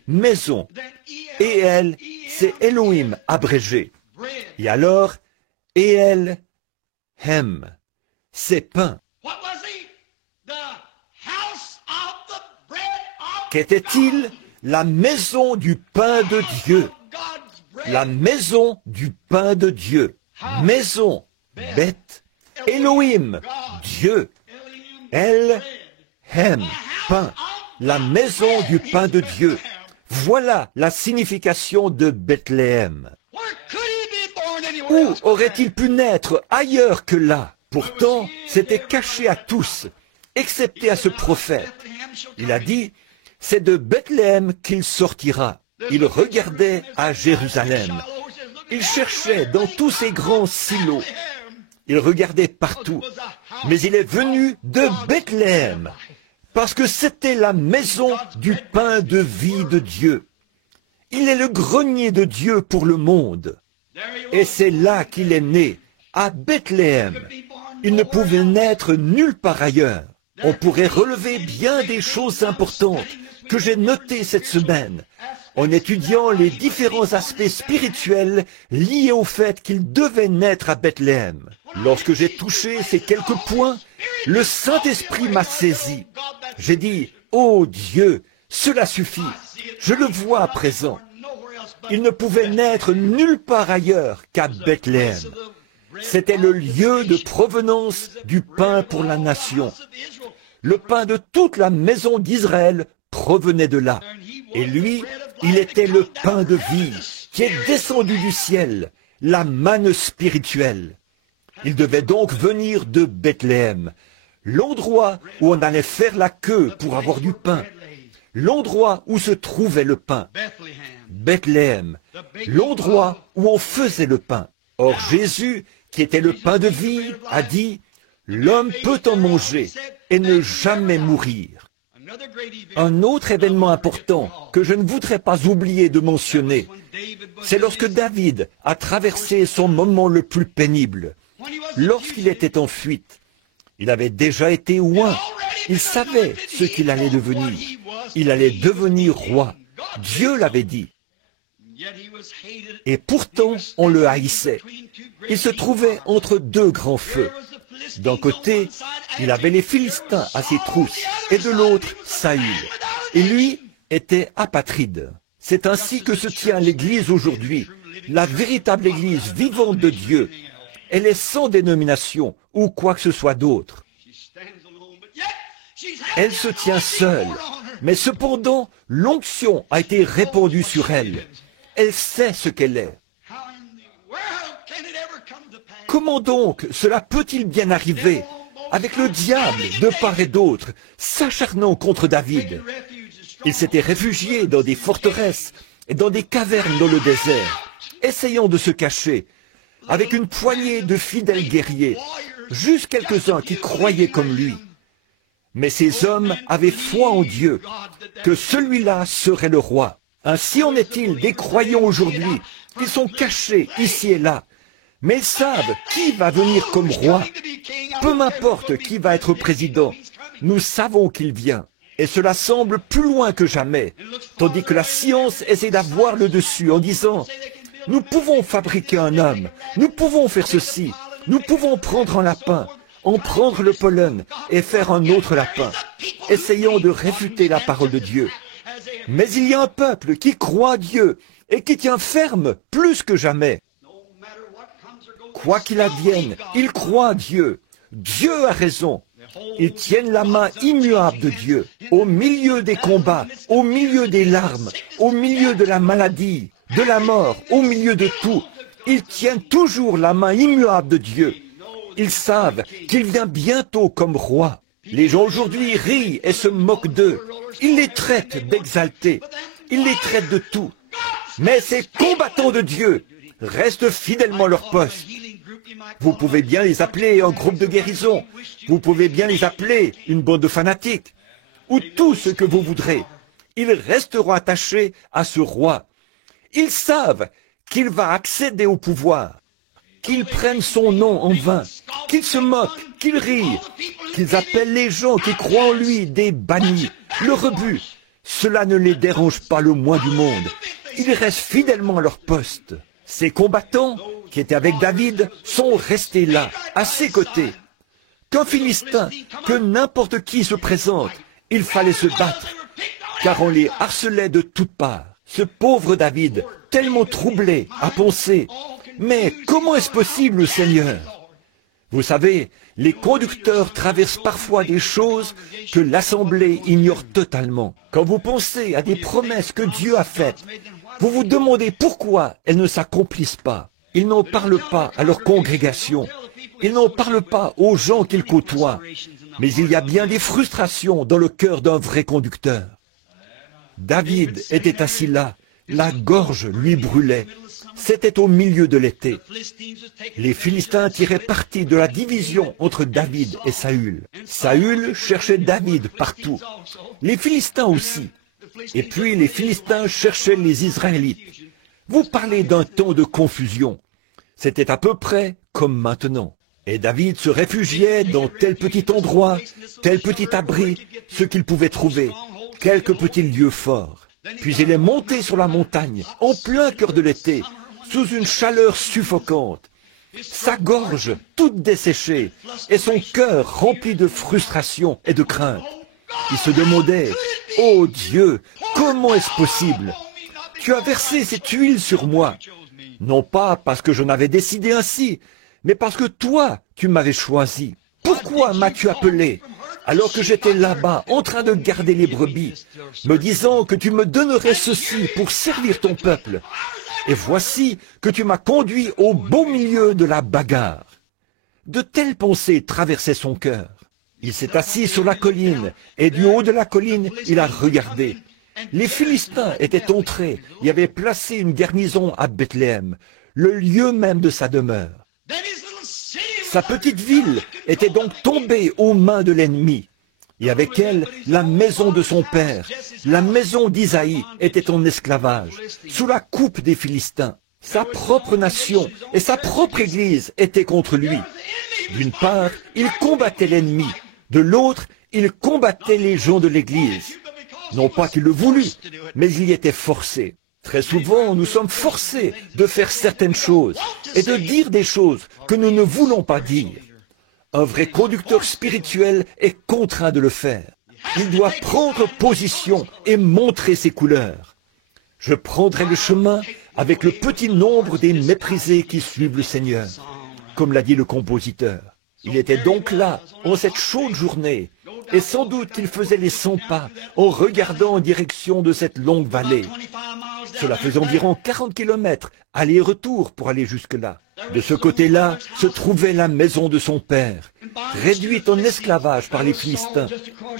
maison. Et elle, c'est Elohim abrégé. Et alors, et elle, hem, c'est pain. Qu'était-il? La maison du pain de Dieu. La maison du pain de Dieu. Maison, Beth, Elohim, Dieu. El, hem, pain. La maison du pain de Dieu. Voilà la signification de Bethléem. Où aurait-il pu naître ailleurs que là? Pourtant, c'était caché à tous, excepté à ce prophète. Il a dit, c'est de Bethléem qu'il sortira. Il regardait à Jérusalem. Il cherchait dans tous ces grands silos. Il regardait partout. Mais il est venu de Bethléem, parce que c'était la maison du pain de vie de Dieu. Il est le grenier de Dieu pour le monde. Et c'est là qu'il est né, à Bethléem. Il ne pouvait naître nulle part ailleurs. On pourrait relever bien des choses importantes que j'ai notées cette semaine, en étudiant les différents aspects spirituels liés au fait qu'il devait naître à Bethléem. Lorsque j'ai touché ces quelques points, Le Saint-Esprit m'a saisi. J'ai dit, « Oh Dieu, cela suffit. Je le vois à présent. » Il ne pouvait naître nulle part ailleurs qu'à Bethléem. C'était le lieu de provenance du pain pour la nation. Le pain de toute la maison d'Israël provenait de là. Et lui, il était le pain de vie qui est descendu du ciel, la manne spirituelle. Il devait donc venir de Bethléem, l'endroit où on allait faire la queue pour avoir du pain, l'endroit où se trouvait le pain. Bethléem, l'endroit où on faisait le pain. Or Jésus, qui était le pain de vie, a dit, « L'homme peut en manger et ne jamais mourir. » Un autre événement important que je ne voudrais pas oublier de mentionner, c'est lorsque David a traversé son moment le plus pénible. Lorsqu'il était en fuite, il avait déjà été oint. Il savait ce qu'il allait devenir. Il allait devenir roi. Dieu l'avait dit. Et pourtant, on le haïssait. Il se trouvait entre deux grands feux. D'un côté, il avait les Philistins à ses trousses, et de l'autre, Saül. Et lui était apatride. C'est ainsi que se tient l'Église aujourd'hui, la véritable Église vivante de Dieu. Elle est sans dénomination ou quoi que ce soit d'autre. Elle se tient seule, mais cependant, l'onction a été répandue sur elle. Elle sait ce qu'elle est. Comment donc cela peut-il bien arriver avec le diable de part et d'autre, s'acharnant contre David? Il s'était réfugié dans des forteresses et dans des cavernes dans le désert, essayant de se cacher, avec une poignée de fidèles guerriers, juste quelques-uns qui croyaient comme lui. Mais ces hommes avaient foi en Dieu, que celui-là serait le roi. Ainsi en est-il des croyants aujourd'hui. Ils sont cachés ici et là, mais ils savent qui va venir comme roi. Peu m'importe qui va être président, nous savons qu'il vient. Et cela semble plus loin que jamais, tandis que la science essaie d'avoir le dessus en disant « Nous pouvons fabriquer un homme, nous pouvons faire ceci, nous pouvons prendre un lapin, en prendre le pollen et faire un autre lapin, essayant de réfuter la parole de Dieu. Mais il y a un peuple qui croit à Dieu et qui tient ferme plus que jamais. Quoi qu'il advienne, ils croient à Dieu. Dieu a raison. Ils tiennent la main immuable de Dieu, au milieu des combats, au milieu des larmes, au milieu de la maladie, de la mort, au milieu de tout. Ils tiennent toujours la main immuable de Dieu. Ils savent qu'il vient bientôt comme roi. Les gens aujourd'hui rient et se moquent d'eux. Ils les traitent d'exaltés. Ils les traitent de tout. Mais ces combattants de Dieu restent fidèlement à leur poste. Vous pouvez bien les appeler un groupe de guérison. Vous pouvez bien les appeler une bande de fanatiques. Ou tout ce que vous voudrez. Ils resteront attachés à ce roi. Ils savent qu'il va accéder au pouvoir. Qu'ils prennent son nom en vain. Qu'ils se moquent. Qu'ils rient. Qu'ils appellent les gens qui croient en lui des bannis. Le rebut. Cela ne les dérange pas le moins du monde. Ils restent fidèlement à leur poste. Ces combattants qui étaient avec David sont restés là, à ses côtés. Qu'un Philistin, que n'importe qui se présente, il fallait se battre, car on les harcelait de toutes parts. Ce pauvre David, tellement troublé, a pensé, « Mais comment est-ce possible, Seigneur ?» Vous savez, les conducteurs traversent parfois des choses que l'Assemblée ignore totalement. Quand vous pensez à des promesses que Dieu a faites, vous vous demandez pourquoi elles ne s'accomplissent pas. Ils n'en parlent pas à leur congrégation. Ils n'en parlent pas aux gens qu'ils côtoient. Mais il y a bien des frustrations dans le cœur d'un vrai conducteur. David était assis là. La gorge lui brûlait. C'était au milieu de l'été. Les Philistins tiraient parti de la division entre David et Saül. Saül cherchait David partout. Les Philistins aussi. Et puis les Philistins cherchaient les Israélites. Vous parlez d'un temps de confusion. C'était à peu près comme maintenant. Et David se réfugiait dans tel petit endroit, tel petit abri, ce qu'il pouvait trouver, quelques petits lieux forts. Puis il est monté sur la montagne, en plein cœur de l'été, sous une chaleur suffocante. sa gorge toute desséchée et son cœur rempli de frustration et de crainte. Il se demandait, « Oh Dieu, comment est-ce possible? Tu as versé cette huile sur moi, non pas parce que je n'avais décidé ainsi, mais parce que toi, tu m'avais choisi. Pourquoi m'as-tu appelé alors que j'étais là-bas en train de garder les brebis, me disant que tu me donnerais ceci pour servir ton peuple? Et voici que tu m'as conduit au beau milieu de la bagarre. » De telles pensées traversaient son cœur. Il s'est assis sur la colline, et du haut de la colline, il a regardé. Les Philistins étaient entrés et avaient placé une garnison à Bethléem, le lieu même de sa demeure. Sa petite ville était donc tombée aux mains de l'ennemi. Et avec elle, la maison de son père, la maison d'Isaïe, était en esclavage, sous la coupe des Philistins. Sa propre nation et sa propre église étaient contre lui. D'une part, il combattait l'ennemi. De l'autre, il combattait les gens de l'église. Non pas qu'il le voulût, mais il y était forcé. Très souvent, nous sommes forcés de faire certaines choses et de dire des choses que nous ne voulons pas dire. Un vrai conducteur spirituel est contraint de le faire. Il doit prendre position et montrer ses couleurs. Je prendrai le chemin avec le petit nombre des méprisés qui suivent le Seigneur, comme l'a dit le compositeur. Il était donc là, en cette chaude journée, et sans doute il faisait les 100 pas en regardant en direction de cette longue vallée. Cela faisait environ 40 kilomètres, aller et retour pour aller jusque-là. De ce côté-là se trouvait la maison de son père, réduite en esclavage par les Philistins.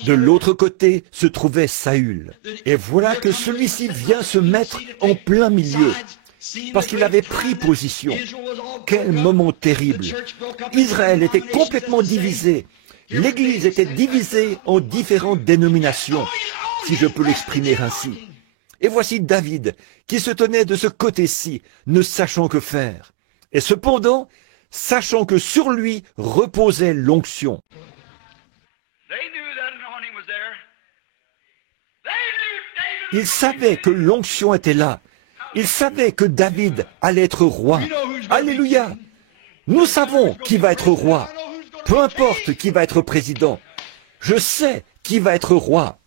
De l'autre côté se trouvait Saül. Et voilà que celui-ci vient se mettre en plein milieu, parce qu'il avait pris position. Quel moment terrible! Israël était complètement divisé. L'Église était divisée en différentes dénominations, si je peux l'exprimer ainsi. Et voici David, qui se tenait de ce côté-ci, ne sachant que faire. Et cependant, sachant que sur lui reposait l'onction. Il savait que l'onction était là. Il savait que David allait être roi. Alléluia! Nous savons qui va être roi. Peu importe qui va être président. Je sais qui va être roi.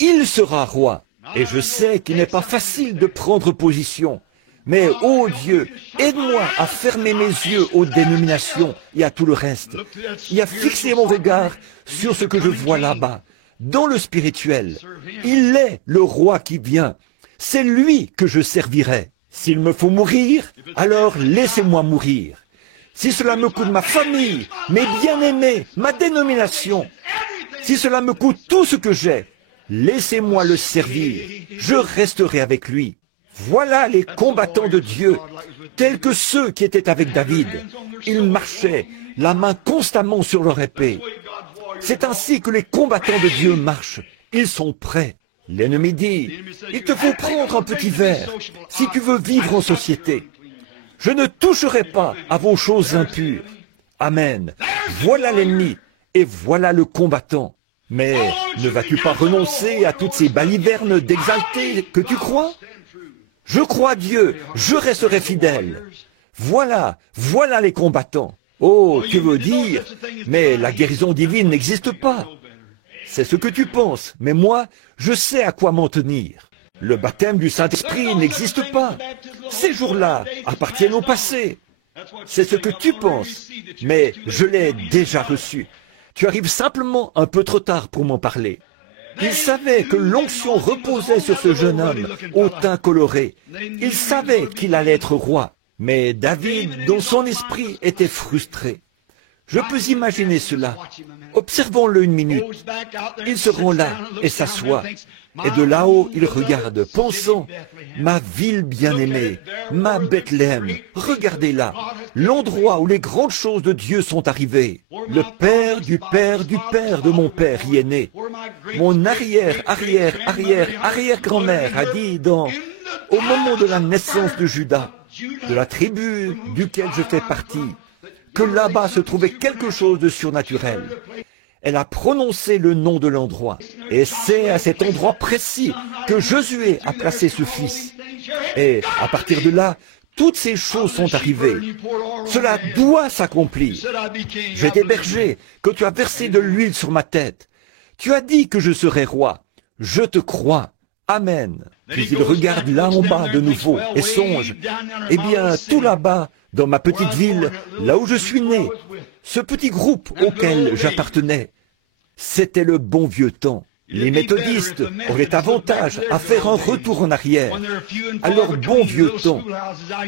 Il sera roi. Et je sais qu'il n'est pas facile de prendre position. Mais, ô Dieu, aide-moi à fermer mes yeux aux dénominations et à tout le reste, et à fixer mon regard sur ce que je vois là-bas, dans le spirituel. Il est le roi qui vient. C'est lui que je servirai. S'il me faut mourir, alors laissez-moi mourir. Si cela me coûte ma famille, mes bien-aimés, ma dénomination, si cela me coûte tout ce que j'ai, laissez-moi le servir. Je resterai avec lui. Voilà les combattants de Dieu, tels que ceux qui étaient avec David. Ils marchaient, la main constamment sur leur épée. C'est ainsi que les combattants de Dieu marchent. Ils sont prêts. L'ennemi dit, « Il te faut prendre un petit verre si tu veux vivre en société. Je ne toucherai pas à vos choses impures. » Amen. Voilà l'ennemi et voilà le combattant. Mais ne vas-tu pas renoncer à toutes ces balivernes d'exaltés que tu crois? Je crois Dieu, je resterai fidèle. Voilà, voilà les combattants. Oh, tu veux dire, mais la guérison divine n'existe pas. C'est ce que tu penses, mais moi, je sais à quoi m'en tenir. Le baptême du Saint-Esprit n'existe pas. Ces jours-là appartiennent au passé. C'est ce que tu penses, mais je l'ai déjà reçu. Tu arrives simplement un peu trop tard pour m'en parler. Il savait que l'onction reposait sur ce jeune homme au teint coloré. Il savait qu'il allait être roi. Mais David, dans son esprit, était frustré. Je peux imaginer cela. Observons-le une minute. Il se rend là et s'assoit. Et de là-haut, il regarde, pensant, « Ma ville bien-aimée, ma Bethléem, regardez-la, l'endroit où les grandes choses de Dieu sont arrivées. Le père du père du père de mon père y est né. Mon arrière-grand-mère a dit au moment de la naissance de Judas, de la tribu duquel je fais partie, que là-bas se trouvait quelque chose de surnaturel. Elle a prononcé le nom de l'endroit. Et c'est à cet endroit précis que Josué a placé ce fils. Et à partir de là, toutes ces choses sont arrivées. Cela doit s'accomplir. J'étais berger, que tu as versé de l'huile sur ma tête. Tu as dit que je serais roi. Je te crois. Amen. Puis il regarde là en bas de nouveau et songe. Eh bien, tout là-bas, dans ma petite ville, là où je suis né, ce petit groupe auquel j'appartenais, c'était le bon vieux temps. Les méthodistes auraient avantage à faire un retour en arrière, à leur bon vieux temps,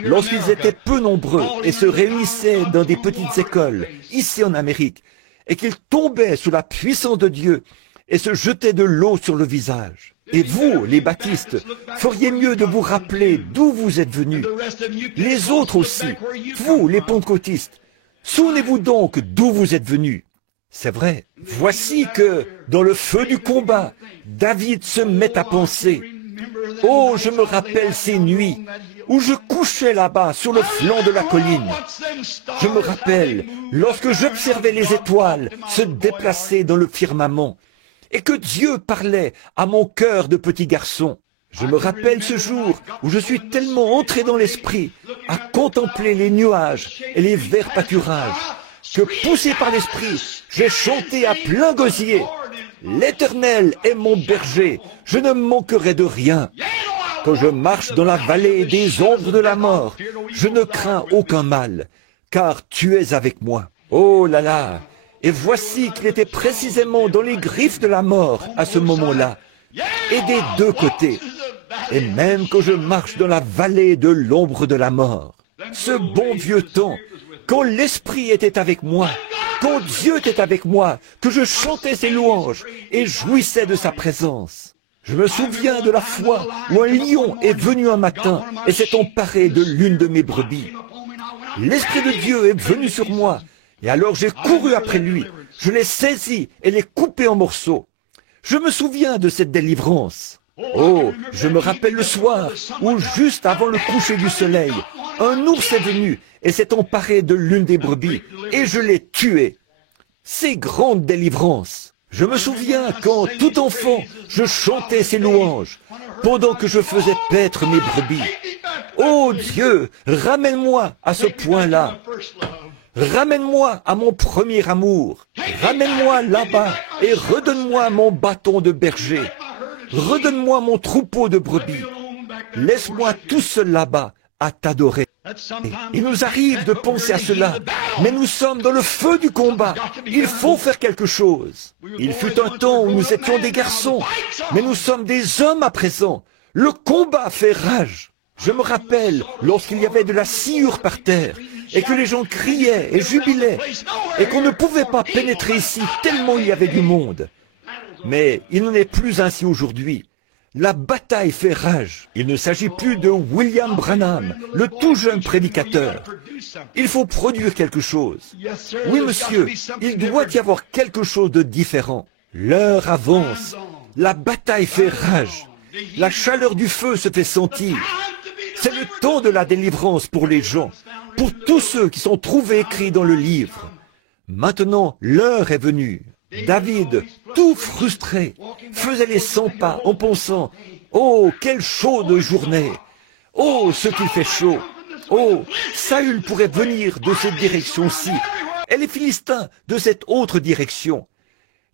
lorsqu'ils étaient peu nombreux et se réunissaient dans des petites écoles, ici en Amérique, et qu'ils tombaient sous la puissance de Dieu et se jetaient de l'eau sur le visage. Et vous, les baptistes, feriez mieux de vous rappeler d'où vous êtes venus. Les autres aussi, vous, les pentecôtistes, souvenez-vous donc d'où vous êtes venus. C'est vrai. Voici que, dans le feu du combat, David se met à penser. Oh, je me rappelle ces nuits où je couchais là-bas sur le flanc de la colline. Je me rappelle lorsque j'observais les étoiles se déplacer dans le firmament et que Dieu parlait à mon cœur de petit garçon. Je me rappelle ce jour où je suis tellement entré dans l'esprit à contempler les nuages et les verts pâturages que, poussé par l'esprit, j'ai chanté à plein gosier. L'Éternel est mon berger, je ne manquerai de rien. Quand je marche dans la vallée des ombres de la mort, je ne crains aucun mal, car tu es avec moi. Oh là là! Et voici qu'il était précisément dans les griffes de la mort à ce moment-là, et des deux côtés. Et même quand je marche dans la vallée de l'ombre de la mort, ce bon vieux temps, quand l'Esprit était avec moi, quand Dieu était avec moi, que je chantais ses louanges et jouissais de sa présence. Je me souviens de la fois où un lion est venu un matin et s'est emparé de l'une de mes brebis. L'Esprit de Dieu est venu sur moi, et alors j'ai couru après lui. Je l'ai saisi et l'ai coupé en morceaux. Je me souviens de cette délivrance. Oh, je me rappelle le soir où, juste avant le coucher du soleil, un ours est venu et s'est emparé de l'une des brebis, et je l'ai tué. C'est grande délivrance. Je me souviens quand, tout enfant, je chantais ses louanges, pendant que je faisais paître mes brebis. Oh Dieu, ramène-moi à ce point-là. Ramène-moi à mon premier amour. Ramène-moi là-bas et redonne-moi mon bâton de berger. Redonne-moi mon troupeau de brebis. Laisse-moi tout seul là-bas à t'adorer. Il nous arrive de penser à cela, mais nous sommes dans le feu du combat. Il faut faire quelque chose. Il fut un temps où nous étions des garçons, mais nous sommes des hommes à présent. Le combat fait rage. Je me rappelle lorsqu'il y avait de la sciure par terre, et que les gens criaient et jubilaient, et qu'on ne pouvait pas pénétrer ici tellement il y avait du monde. Mais il n'en est plus ainsi aujourd'hui. La bataille fait rage. Il ne s'agit plus de William Branham, le tout jeune prédicateur. Il faut produire quelque chose. Oui, monsieur, il doit y avoir quelque chose de différent. L'heure avance. La bataille fait rage. La chaleur du feu se fait sentir. C'est le temps de la délivrance pour les gens, pour tous ceux qui sont trouvés écrits dans le livre. Maintenant, l'heure est venue. David, tout frustré, faisait les 100 pas en pensant « Oh, quelle chaude journée! Oh, ce qu'il fait chaud! Oh, Saül pourrait venir de cette direction-ci, et les Philistins de cette autre direction.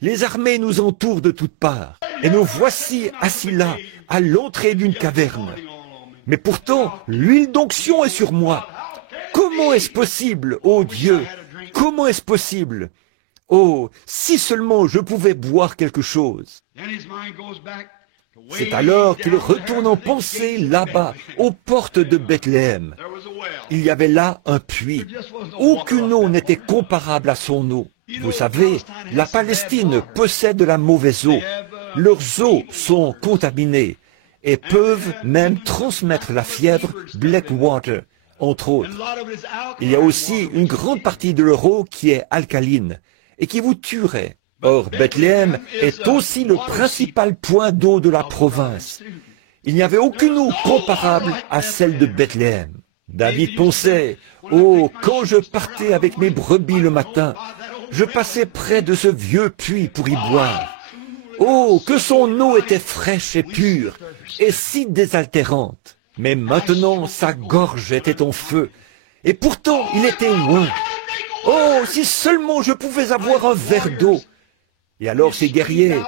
Les armées nous entourent de toutes parts, et nous voici assis là, à l'entrée d'une caverne. Mais pourtant, l'huile d'onction est sur moi. Comment est-ce possible, ô Dieu? Comment est-ce possible? Oh, si seulement je pouvais boire quelque chose. » C'est alors qu'il retourne en pensée là-bas, aux portes de Bethléem. Il y avait là un puits. Aucune eau n'était comparable à son eau. Vous savez, la Palestine possède de la mauvaise eau. Leurs eaux sont contaminées et peuvent même transmettre la fièvre Blackwater, entre autres. Il y a aussi une grande partie de leur eau qui est alcaline et qui vous tuerait. Or, Bethléem est aussi le principal point d'eau de la province. Il n'y avait aucune eau comparable à celle de Bethléem. David pensait, « Oh, quand je partais avec mes brebis le matin, je passais près de ce vieux puits pour y boire. Oh, que son eau était fraîche et pure, et si désaltérante. » Mais maintenant, sa gorge était en feu. Et pourtant, il était loin. Oh, si seulement je pouvais avoir un verre d'eau. Et alors ces guerriers,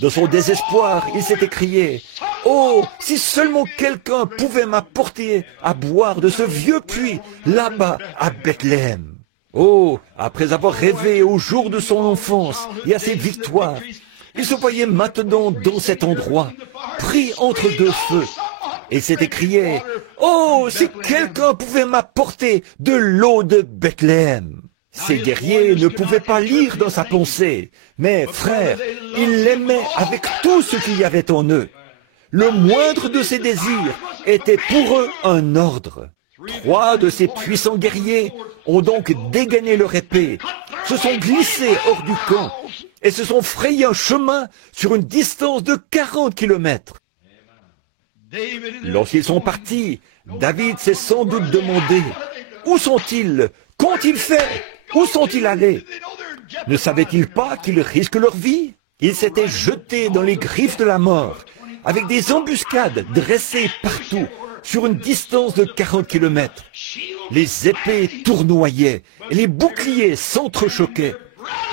dans son désespoir, il s'est écrié, « Oh, si seulement quelqu'un pouvait m'apporter à boire de ce vieux puits, là-bas, à Bethléem. » Oh, après avoir rêvé au jour de son enfance et à ses victoires, il se voyait maintenant dans cet endroit, pris entre deux feux. Et s'est écrié, « Oh, si quelqu'un pouvait m'apporter de l'eau de Bethléem. » Ces guerriers ne pouvaient pas lire dans sa pensée, mais frère, ils l'aimaient avec tout ce qu'il y avait en eux. Le moindre de ses désirs était pour eux un ordre. 3 de ces puissants guerriers ont donc dégainé leur épée, se sont glissés hors du camp et se sont frayés un chemin sur une distance de 40 kilomètres. Lorsqu'ils sont partis, David s'est sans doute demandé, « Où sont-ils? Qu'ont-ils fait? Où sont-ils allés? Ne savaient-ils pas qu'ils risquent leur vie? » Ils s'étaient jetés dans les griffes de la mort, avec des embuscades dressées partout, sur une distance de 40 kilomètres. Les épées tournoyaient et les boucliers s'entrechoquaient.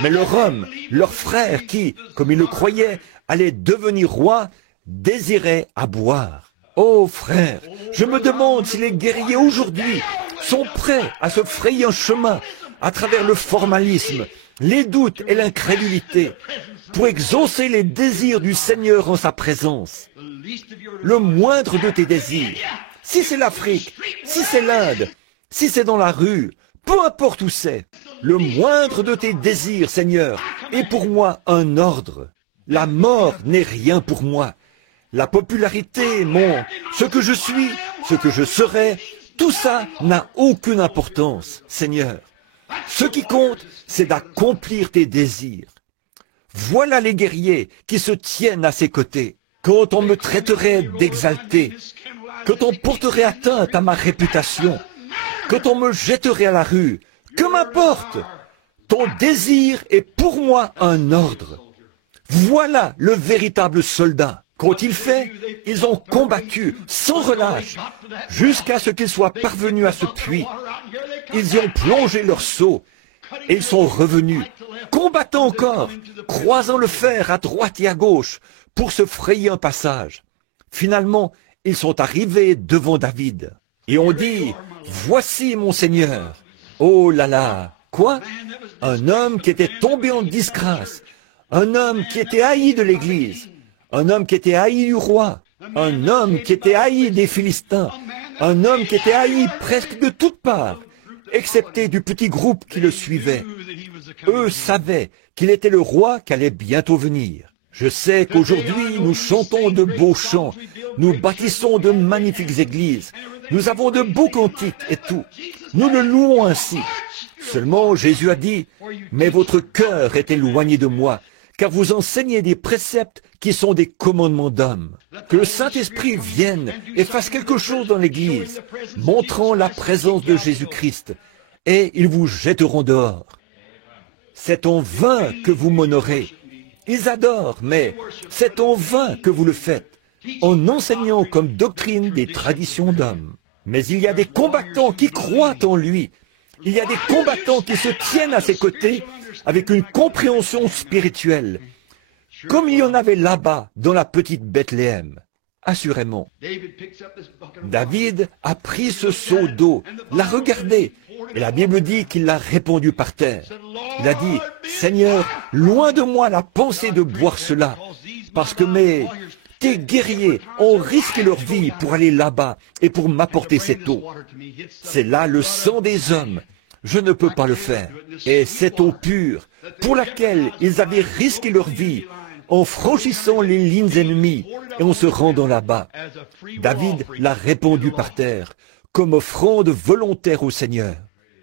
Mais leur homme, leur frère qui, comme ils le croyaient, allait devenir roi, désirait à boire. Oh frère, je me demande si les guerriers aujourd'hui sont prêts à se frayer un chemin à travers le formalisme, les doutes et l'incrédulité, pour exaucer les désirs du Seigneur en sa présence. Le moindre de tes désirs, si c'est l'Afrique, si c'est l'Inde, si c'est dans la rue, peu importe où c'est, le moindre de tes désirs, Seigneur, est pour moi un ordre. La mort n'est rien pour moi. La popularité, ce que je suis, ce que je serai, tout ça n'a aucune importance, Seigneur. Ce qui compte, c'est d'accomplir tes désirs. Voilà les guerriers qui se tiennent à ses côtés. Quand on me traiterait d'exalté, quand on porterait atteinte à ma réputation, quand on me jetterait à la rue, que m'importe? Ton désir est pour moi un ordre. Voilà le véritable soldat. Qu'ont-ils fait? Ils ont combattu sans relâche jusqu'à ce qu'ils soient parvenus à ce puits. Ils y ont plongé leur seau et ils sont revenus, combattant encore, croisant le fer à droite et à gauche pour se frayer un passage. Finalement, ils sont arrivés devant David et ont dit, « Voici mon Seigneur. » Oh là là! Quoi? Un homme qui était tombé en disgrâce, un homme qui était haï de l'Église, un homme qui était haï du roi, un homme qui était haï des Philistins, un homme qui était haï presque de toutes parts, excepté du petit groupe qui le suivait. Eux savaient qu'il était le roi qui allait bientôt venir. Je sais qu'aujourd'hui nous chantons de beaux chants, nous bâtissons de magnifiques églises, nous avons de beaux cantiques et tout. Nous le louons ainsi. Seulement Jésus a dit, « Mais votre cœur est éloigné de moi, car vous enseignez des préceptes qui sont des commandements d'hommes. » Que le Saint-Esprit vienne et fasse quelque chose dans l'Église, montrant la présence de Jésus-Christ, et ils vous jetteront dehors. C'est en vain que vous m'honorez. Ils adorent, mais c'est en vain que vous le faites, en enseignant comme doctrine des traditions d'hommes. Mais il y a des combattants qui croient en lui. Il y a des combattants qui se tiennent à ses côtés avec une compréhension spirituelle, comme il y en avait là-bas dans la petite Bethléem. Assurément. David a pris ce seau d'eau, l'a regardé, et la Bible dit qu'il l'a répandu par terre. Il a dit, « Seigneur, loin de moi la pensée de boire cela, parce que tes guerriers ont risqué leur vie pour aller là-bas et pour m'apporter cette eau. C'est là le sang des hommes. Je ne peux pas le faire. Et cette eau pure, pour laquelle ils avaient risqué leur vie, en franchissant les lignes ennemies et en se rendant là-bas. David l'a répandu par terre, comme offrande volontaire au Seigneur.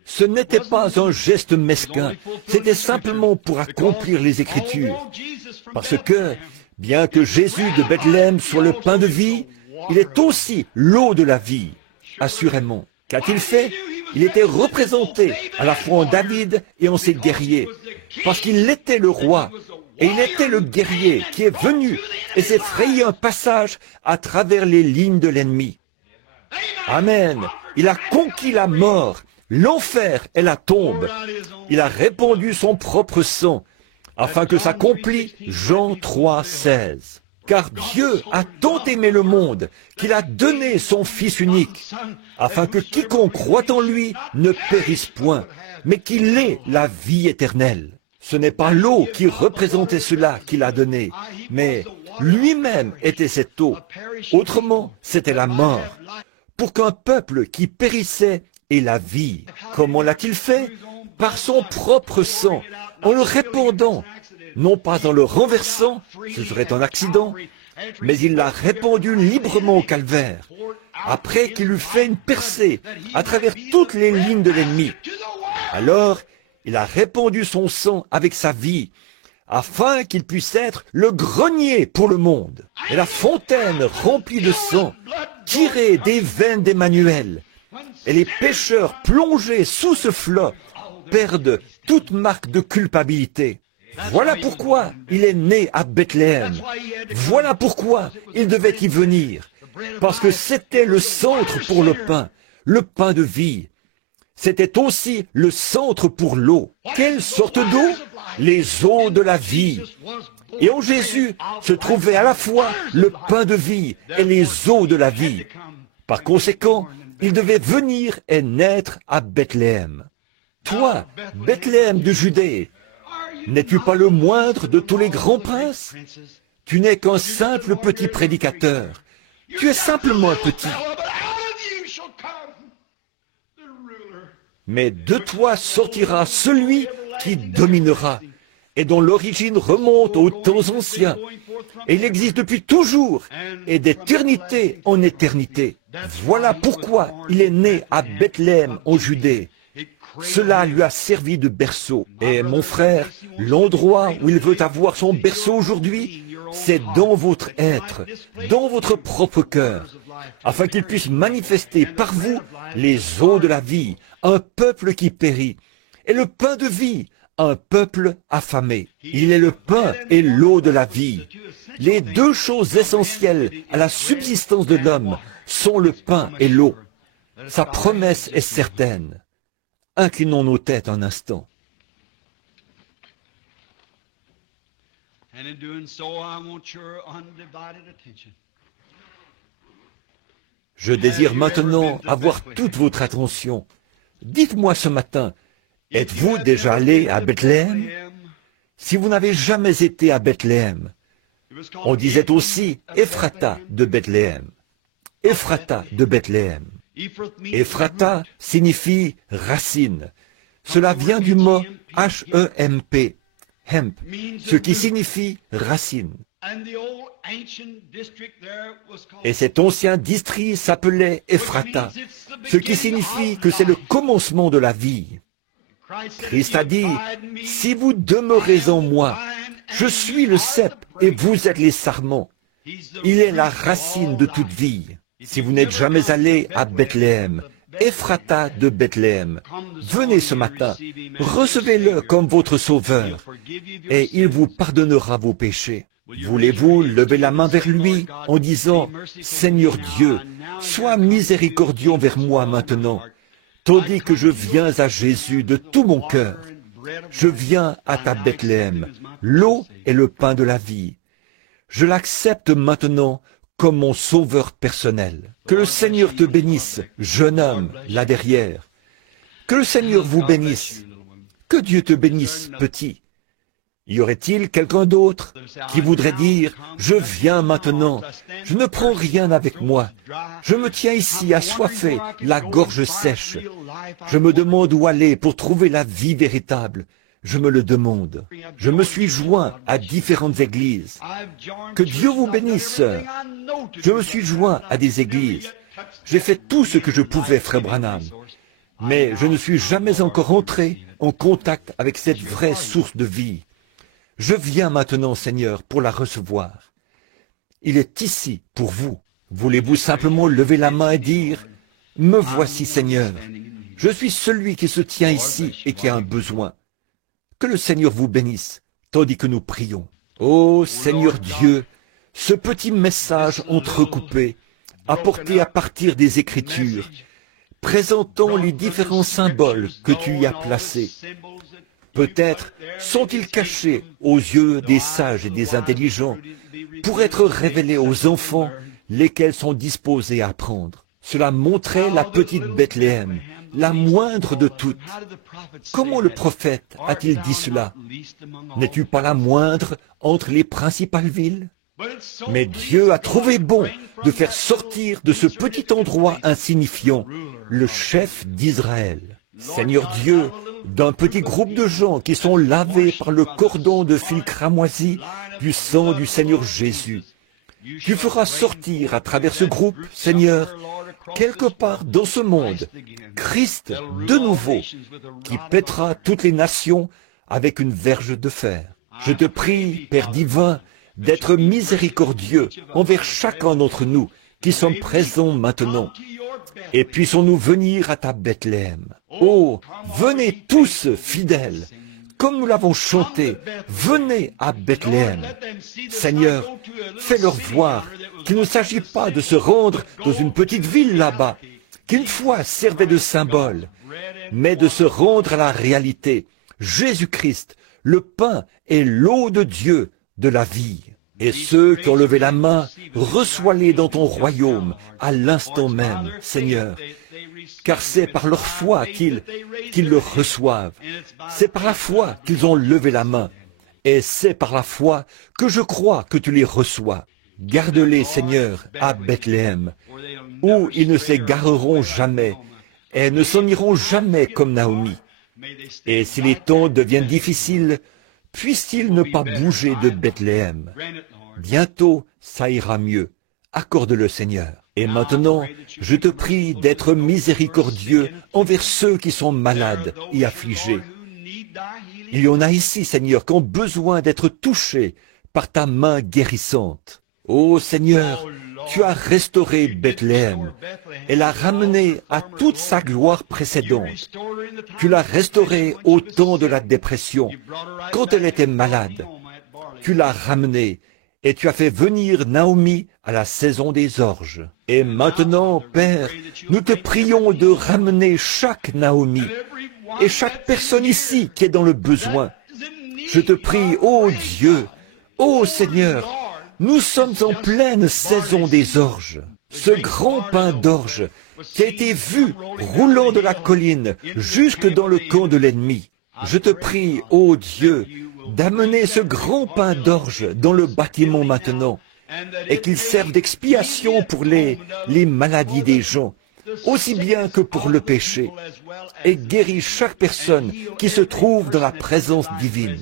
Ce n'était pas un geste mesquin, c'était simplement pour accomplir les Écritures. Parce que, bien que Jésus de Bethléem soit le pain de vie, il est aussi l'eau de la vie, assurément. Qu'a-t-il fait? Il était représenté à la fois en David et en ses guerriers, parce qu'il était le roi, et il était le guerrier qui est venu et s'est frayé un passage à travers les lignes de l'ennemi. Amen. Il a conquis la mort, l'enfer et la tombe. Il a répandu son propre sang, afin que s'accomplisse Jean 3, 16. Car Dieu a tant aimé le monde qu'il a donné son Fils unique, afin que quiconque croit en lui ne périsse point, mais qu'il ait la vie éternelle. Ce n'est pas l'eau qui représentait cela qu'il a donné, mais lui-même était cette eau. Autrement, c'était la mort, pour qu'un peuple qui périssait ait la vie. Comment l'a-t-il fait? Par son propre sang, en le répandant, non pas en le renversant, ce serait un accident, mais il l'a répandu librement au calvaire, après qu'il eut fait une percée à travers toutes les lignes de l'ennemi. Alors, il a répandu son sang avec sa vie, afin qu'il puisse être le grenier pour le monde, et la fontaine remplie de sang, tirée des veines d'Emmanuel. Et les pécheurs plongés sous ce flot perdent toute marque de culpabilité. Voilà pourquoi il est né à Bethléem. Voilà pourquoi il devait y venir. Parce que c'était le centre pour le pain de vie. C'était aussi le centre pour l'eau. Quelle sorte d'eau? Les eaux de la vie. Et en Jésus se trouvait à la fois le pain de vie et les eaux de la vie. Par conséquent, il devait venir et naître à Bethléem. Toi, Bethléem de Judée, n'es-tu pas le moindre de tous les grands princes? Tu n'es qu'un simple petit prédicateur. Tu es simplement un petit. Mais de toi sortira celui qui dominera, et dont l'origine remonte aux temps anciens. Et il existe depuis toujours, et d'éternité en éternité. Voilà pourquoi il est né à Bethléem en Judée. Cela lui a servi de berceau. Et mon frère, l'endroit où il veut avoir son berceau aujourd'hui, c'est dans votre être, dans votre propre cœur, afin qu'il puisse manifester par vous les eaux de la vie, un peuple qui périt, et le pain de vie, un peuple affamé. Il est le pain et l'eau de la vie. Les deux choses essentielles à la subsistance de l'homme sont le pain et l'eau. Sa promesse est certaine. Inclinons nos têtes un instant. Je désire maintenant avoir toute votre attention. Dites-moi ce matin, êtes-vous déjà allé à Bethléem? Si vous n'avez jamais été à Bethléem, on disait aussi Ephrata de Bethléem. Ephrata de Bethléem. Ephrata signifie racine. Cela vient du mot H-E-M-P, hemp, ce qui signifie racine. Et cet ancien district s'appelait Ephrata, ce qui signifie que c'est le commencement de la vie. Christ a dit, « Si vous demeurez en moi, je suis le cep et vous êtes les sarments. Il est la racine de toute vie. » Si vous n'êtes jamais allé à Bethléem, Ephrata de Bethléem, venez ce matin, recevez-le comme votre sauveur, et il vous pardonnera vos péchés. Voulez-vous lever la main vers lui en disant, « Seigneur Dieu, sois miséricordieux envers moi maintenant, tandis que je viens à Jésus de tout mon cœur. Je viens à ta Bethléem, l'eau et le pain de la vie. Je l'accepte maintenant comme mon sauveur personnel. Que le Seigneur te bénisse, jeune homme, là derrière. Que le Seigneur vous bénisse. Que Dieu te bénisse, petit. Y aurait-il quelqu'un d'autre qui voudrait dire, « Je viens maintenant, je ne prends rien avec moi. Je me tiens ici assoiffé, la gorge sèche. Je me demande où aller pour trouver la vie véritable. Je me le demande. Je me suis joint à différentes églises. Que Dieu vous bénisse, sœur. Je me suis joint à des églises. J'ai fait tout ce que je pouvais, frère Branham. Mais je ne suis jamais encore entré en contact avec cette vraie source de vie. Je viens maintenant, Seigneur, pour la recevoir. Il est ici pour vous. Voulez-vous simplement lever la main et dire, « Me voici, Seigneur. Je suis celui qui se tient ici et qui a un besoin. » Que le Seigneur vous bénisse, tandis que nous prions. Ô Seigneur Dieu, ce petit message entrecoupé apportés à partir des Écritures, présentant les différents symboles que tu y as placés. Peut-être sont-ils cachés aux yeux des sages et des intelligents pour être révélés aux enfants, lesquels sont disposés à apprendre. Cela montrait la petite Bethléem, la moindre de toutes. Comment le prophète a-t-il dit cela? N'es-tu pas la moindre entre les principales villes? Mais Dieu a trouvé bon de faire sortir de ce petit endroit insignifiant le chef d'Israël. Seigneur Dieu, d'un petit groupe de gens qui sont lavés par le cordon de fil cramoisi du sang du Seigneur Jésus. Tu feras sortir à travers ce groupe, Seigneur, quelque part dans ce monde, Christ de nouveau, qui pètera toutes les nations avec une verge de fer. Je te prie, Père divin, d'être miséricordieux envers chacun d'entre nous qui sommes présents maintenant. Et puissons-nous venir à ta Bethléem. Oh, venez tous, fidèles, comme nous l'avons chanté, venez à Bethléem. Seigneur, fais-leur voir qu'il ne s'agit pas de se rendre dans une petite ville là-bas, qui une fois servait de symbole, mais de se rendre à la réalité. Jésus-Christ, le pain et l'eau de Dieu, de la vie. Et ceux qui ont levé la main, reçois-les dans ton royaume à l'instant même, Seigneur. Car c'est par leur foi qu'ils le reçoivent. C'est par la foi qu'ils ont levé la main. Et c'est par la foi que je crois que tu les reçois. Garde-les, Seigneur, à Bethléem, où ils ne s'égareront jamais et ne s'en iront jamais comme Naomi. Et si les temps deviennent difficiles, puissent-ils ne pas bouger de Bethléem? Bientôt, ça ira mieux. Accorde-le, Seigneur. Et maintenant, je te prie d'être miséricordieux envers ceux qui sont malades et affligés. Il y en a ici, Seigneur, qui ont besoin d'être touchés par ta main guérissante. Ô Seigneur, tu as restauré Bethléem et l'as ramenée à toute sa gloire précédente. Tu l'as restaurée au temps de la dépression, quand elle était malade. Tu l'as ramenée et tu as fait venir Naomi à la saison des orges. Et maintenant, Père, nous te prions de ramener chaque Naomi et chaque personne ici qui est dans le besoin. Je te prie, ô Dieu, ô Seigneur, nous sommes en pleine saison des orges. Ce grand pain d'orge qui a été vu roulant de la colline jusque dans le camp de l'ennemi. Je te prie, ô Dieu, d'amener ce grand pain d'orge dans le bâtiment maintenant et qu'il serve d'expiation pour les maladies des gens, aussi bien que pour le péché, et guéris chaque personne qui se trouve dans la présence divine.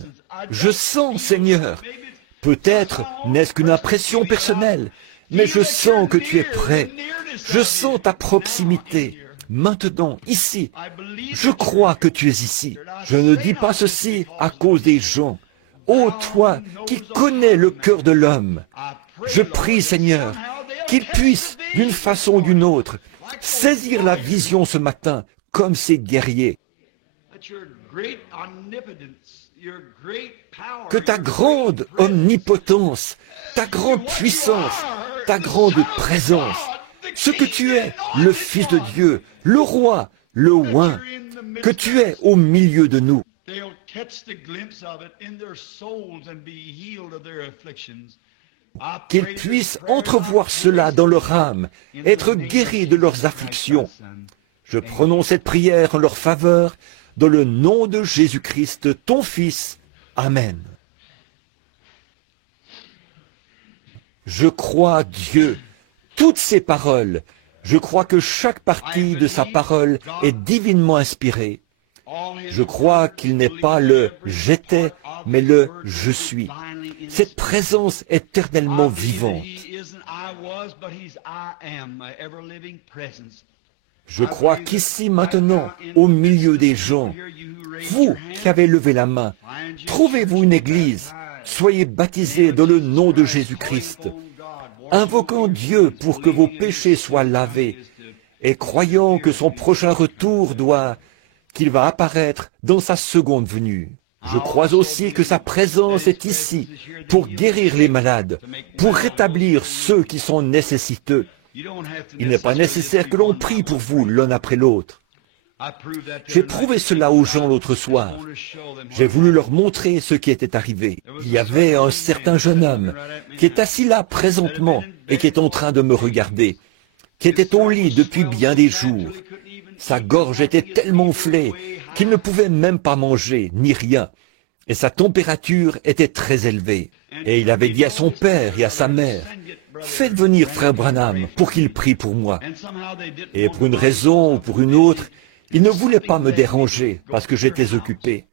Je sens, Seigneur, peut-être n'est-ce qu'une impression personnelle, mais je sens que tu es prêt. Je sens ta proximité. Maintenant, ici, je crois que tu es ici. Je ne dis pas ceci à cause des gens. Ô toi qui connais le cœur de l'homme, je prie, Seigneur, qu'il puisse, d'une façon ou d'une autre, saisir la vision ce matin comme ces guerriers. Que ta grande omnipotence, ta grande puissance, ta grande présence, ce que tu es, le Fils de Dieu, le Roi, le Oint, que tu es au milieu de nous. Qu'ils puissent entrevoir cela dans leur âme, être guéris de leurs afflictions. Je prononce cette prière en leur faveur, dans le nom de Jésus-Christ, ton Fils. Amen. Je crois, Dieu, toutes ces paroles. Je crois que chaque partie de sa parole est divinement inspirée. Je crois qu'il n'est pas le « j'étais », mais le « je suis ». Cette présence éternellement vivante. Je crois qu'ici maintenant, au milieu des gens, vous qui avez levé la main, trouvez-vous une église, soyez baptisés dans le nom de Jésus-Christ, invoquant Dieu pour que vos péchés soient lavés et croyant que son prochain retour qu'il va apparaître dans sa seconde venue. Je crois aussi que sa présence est ici pour guérir les malades, pour rétablir ceux qui sont nécessiteux, Il n'est pas nécessaire que l'on prie pour vous l'un après l'autre. J'ai prouvé cela aux gens l'autre soir. J'ai voulu leur montrer ce qui était arrivé. Il y avait un certain jeune homme qui est assis là présentement et qui est en train de me regarder, qui était au lit depuis bien des jours. Sa gorge était tellement enflée qu'il ne pouvait même pas manger, ni rien, et sa température était très élevée. Et il avait dit à son père et à sa mère, « Faites venir frère Branham pour qu'il prie pour moi. » Et pour une raison ou pour une autre, il ne voulait pas me déranger parce que j'étais occupé.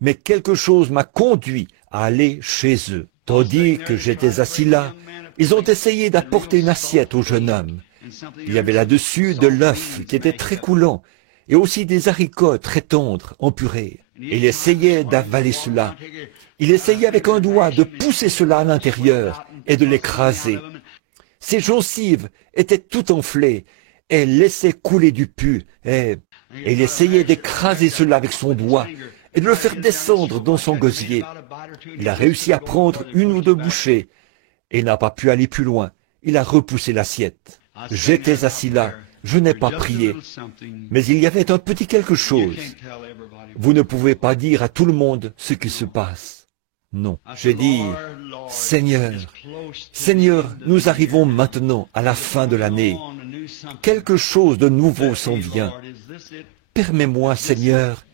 Mais quelque chose m'a conduit à aller chez eux. Tandis que j'étais assis là, ils ont essayé d'apporter une assiette au jeune homme. Il y avait là-dessus de l'œuf qui était très coulant et aussi des haricots très tendres en purée. Il essayait d'avaler cela. Il essayait avec un doigt de pousser cela à l'intérieur et de l'écraser. Ses gencives étaient tout enflées et laissaient couler du pus et il essayait d'écraser cela avec son doigt et de le faire descendre dans son gosier. Il a réussi à prendre une ou deux bouchées et n'a pas pu aller plus loin. Il a repoussé l'assiette. J'étais assis là, je n'ai pas prié, mais il y avait un petit quelque chose. Vous ne pouvez pas dire à tout le monde ce qui se passe. Non, j'ai dit, Seigneur, Seigneur, nous arrivons maintenant à la fin de l'année. Quelque chose de nouveau s'en vient. Permets-moi, Seigneur.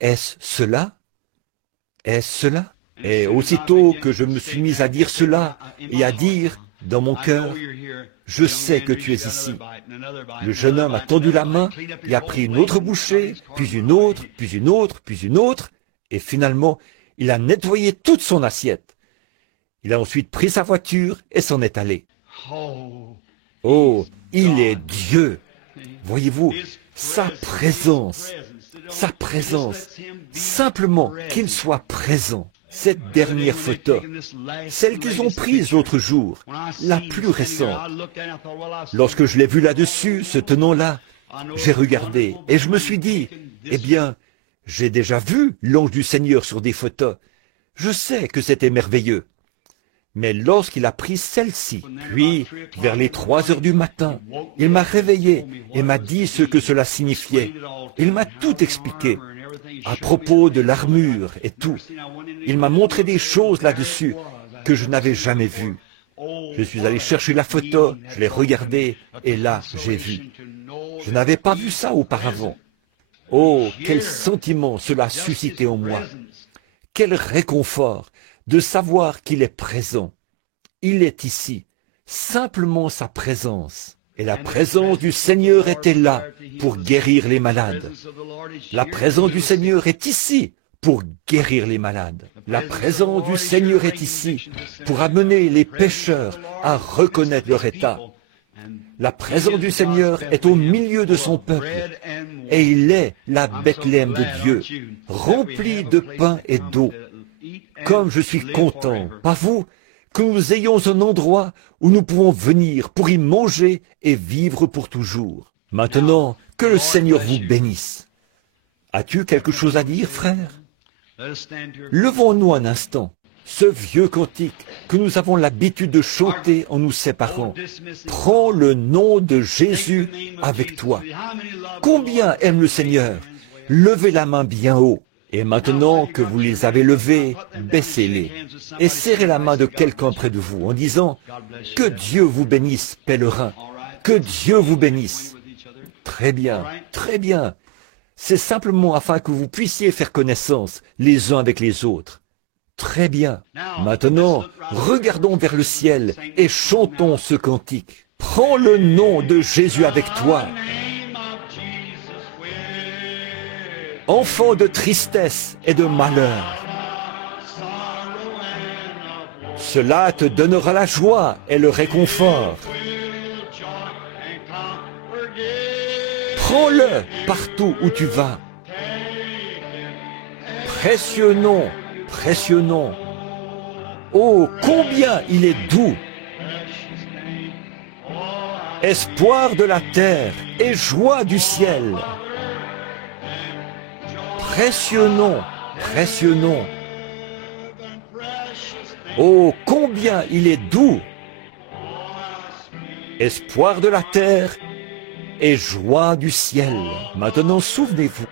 Est-ce cela? Est-ce cela? Et aussitôt que je me suis mis à dire cela et à dire dans mon cœur, je sais que tu es ici. Le jeune homme a tendu la main et a pris une autre bouchée, puis une autre, puis une autre, puis une autre, et finalement, il a nettoyé toute son assiette. Il a ensuite pris sa voiture et s'en est allé. Oh, il est Dieu. Voyez-vous, sa présence, simplement qu'il soit présent. Cette dernière photo, celle qu'ils ont prise l'autre jour, la plus récente. Lorsque je l'ai vue là-dessus, ce tenant-là, j'ai regardé et je me suis dit, eh bien, j'ai déjà vu l'ange du Seigneur sur des photos. Je sais que c'était merveilleux. Mais lorsqu'il a pris celle-ci, puis, vers les 3 heures du matin, il m'a réveillé et m'a dit ce que cela signifiait. Il m'a tout expliqué, à propos de l'armure et tout. Il m'a montré des choses là-dessus que je n'avais jamais vues. Je suis allé chercher la photo, je l'ai regardée, et là, j'ai vu. Je n'avais pas vu ça auparavant. Oh, quel sentiment cela a suscité en moi. Quel réconfort de savoir qu'il est présent. Il est ici, simplement sa présence. Et la présence du Seigneur était là pour guérir les malades. La présence du Seigneur est ici pour guérir les malades. La présence du Seigneur est ici pour amener les pécheurs à reconnaître leur état. La présence du Seigneur est au milieu de son peuple et il est la Bethléem de Dieu, remplie de pain et d'eau. Comme je suis content, pas vous, que nous ayons un endroit où nous pouvons venir pour y manger et vivre pour toujours. Maintenant, que le Seigneur vous bénisse. As-tu quelque chose à dire, frère? Levons-nous un instant. Ce vieux cantique que nous avons l'habitude de chanter en nous séparant. Prends le nom de Jésus avec toi. Combien aime le Seigneur? Levez la main bien haut. Et maintenant que vous les avez levés, baissez-les et serrez la main de quelqu'un près de vous en disant « Que Dieu vous bénisse, pèlerin, que Dieu vous bénisse. » Très bien, très bien. C'est simplement afin que vous puissiez faire connaissance les uns avec les autres. Très bien. Maintenant, regardons vers le ciel et chantons ce cantique. Prends le nom de Jésus avec toi. Enfant de tristesse et de malheur. Cela te donnera la joie et le réconfort. Prends-le partout où tu vas. Précieux nom, précieux nom. Oh, combien il est doux. Espoir de la terre et joie du ciel. Précieux nom, précieux nom. Oh, combien il est doux. espoir de la terre et joie du ciel. Maintenant, souvenez-vous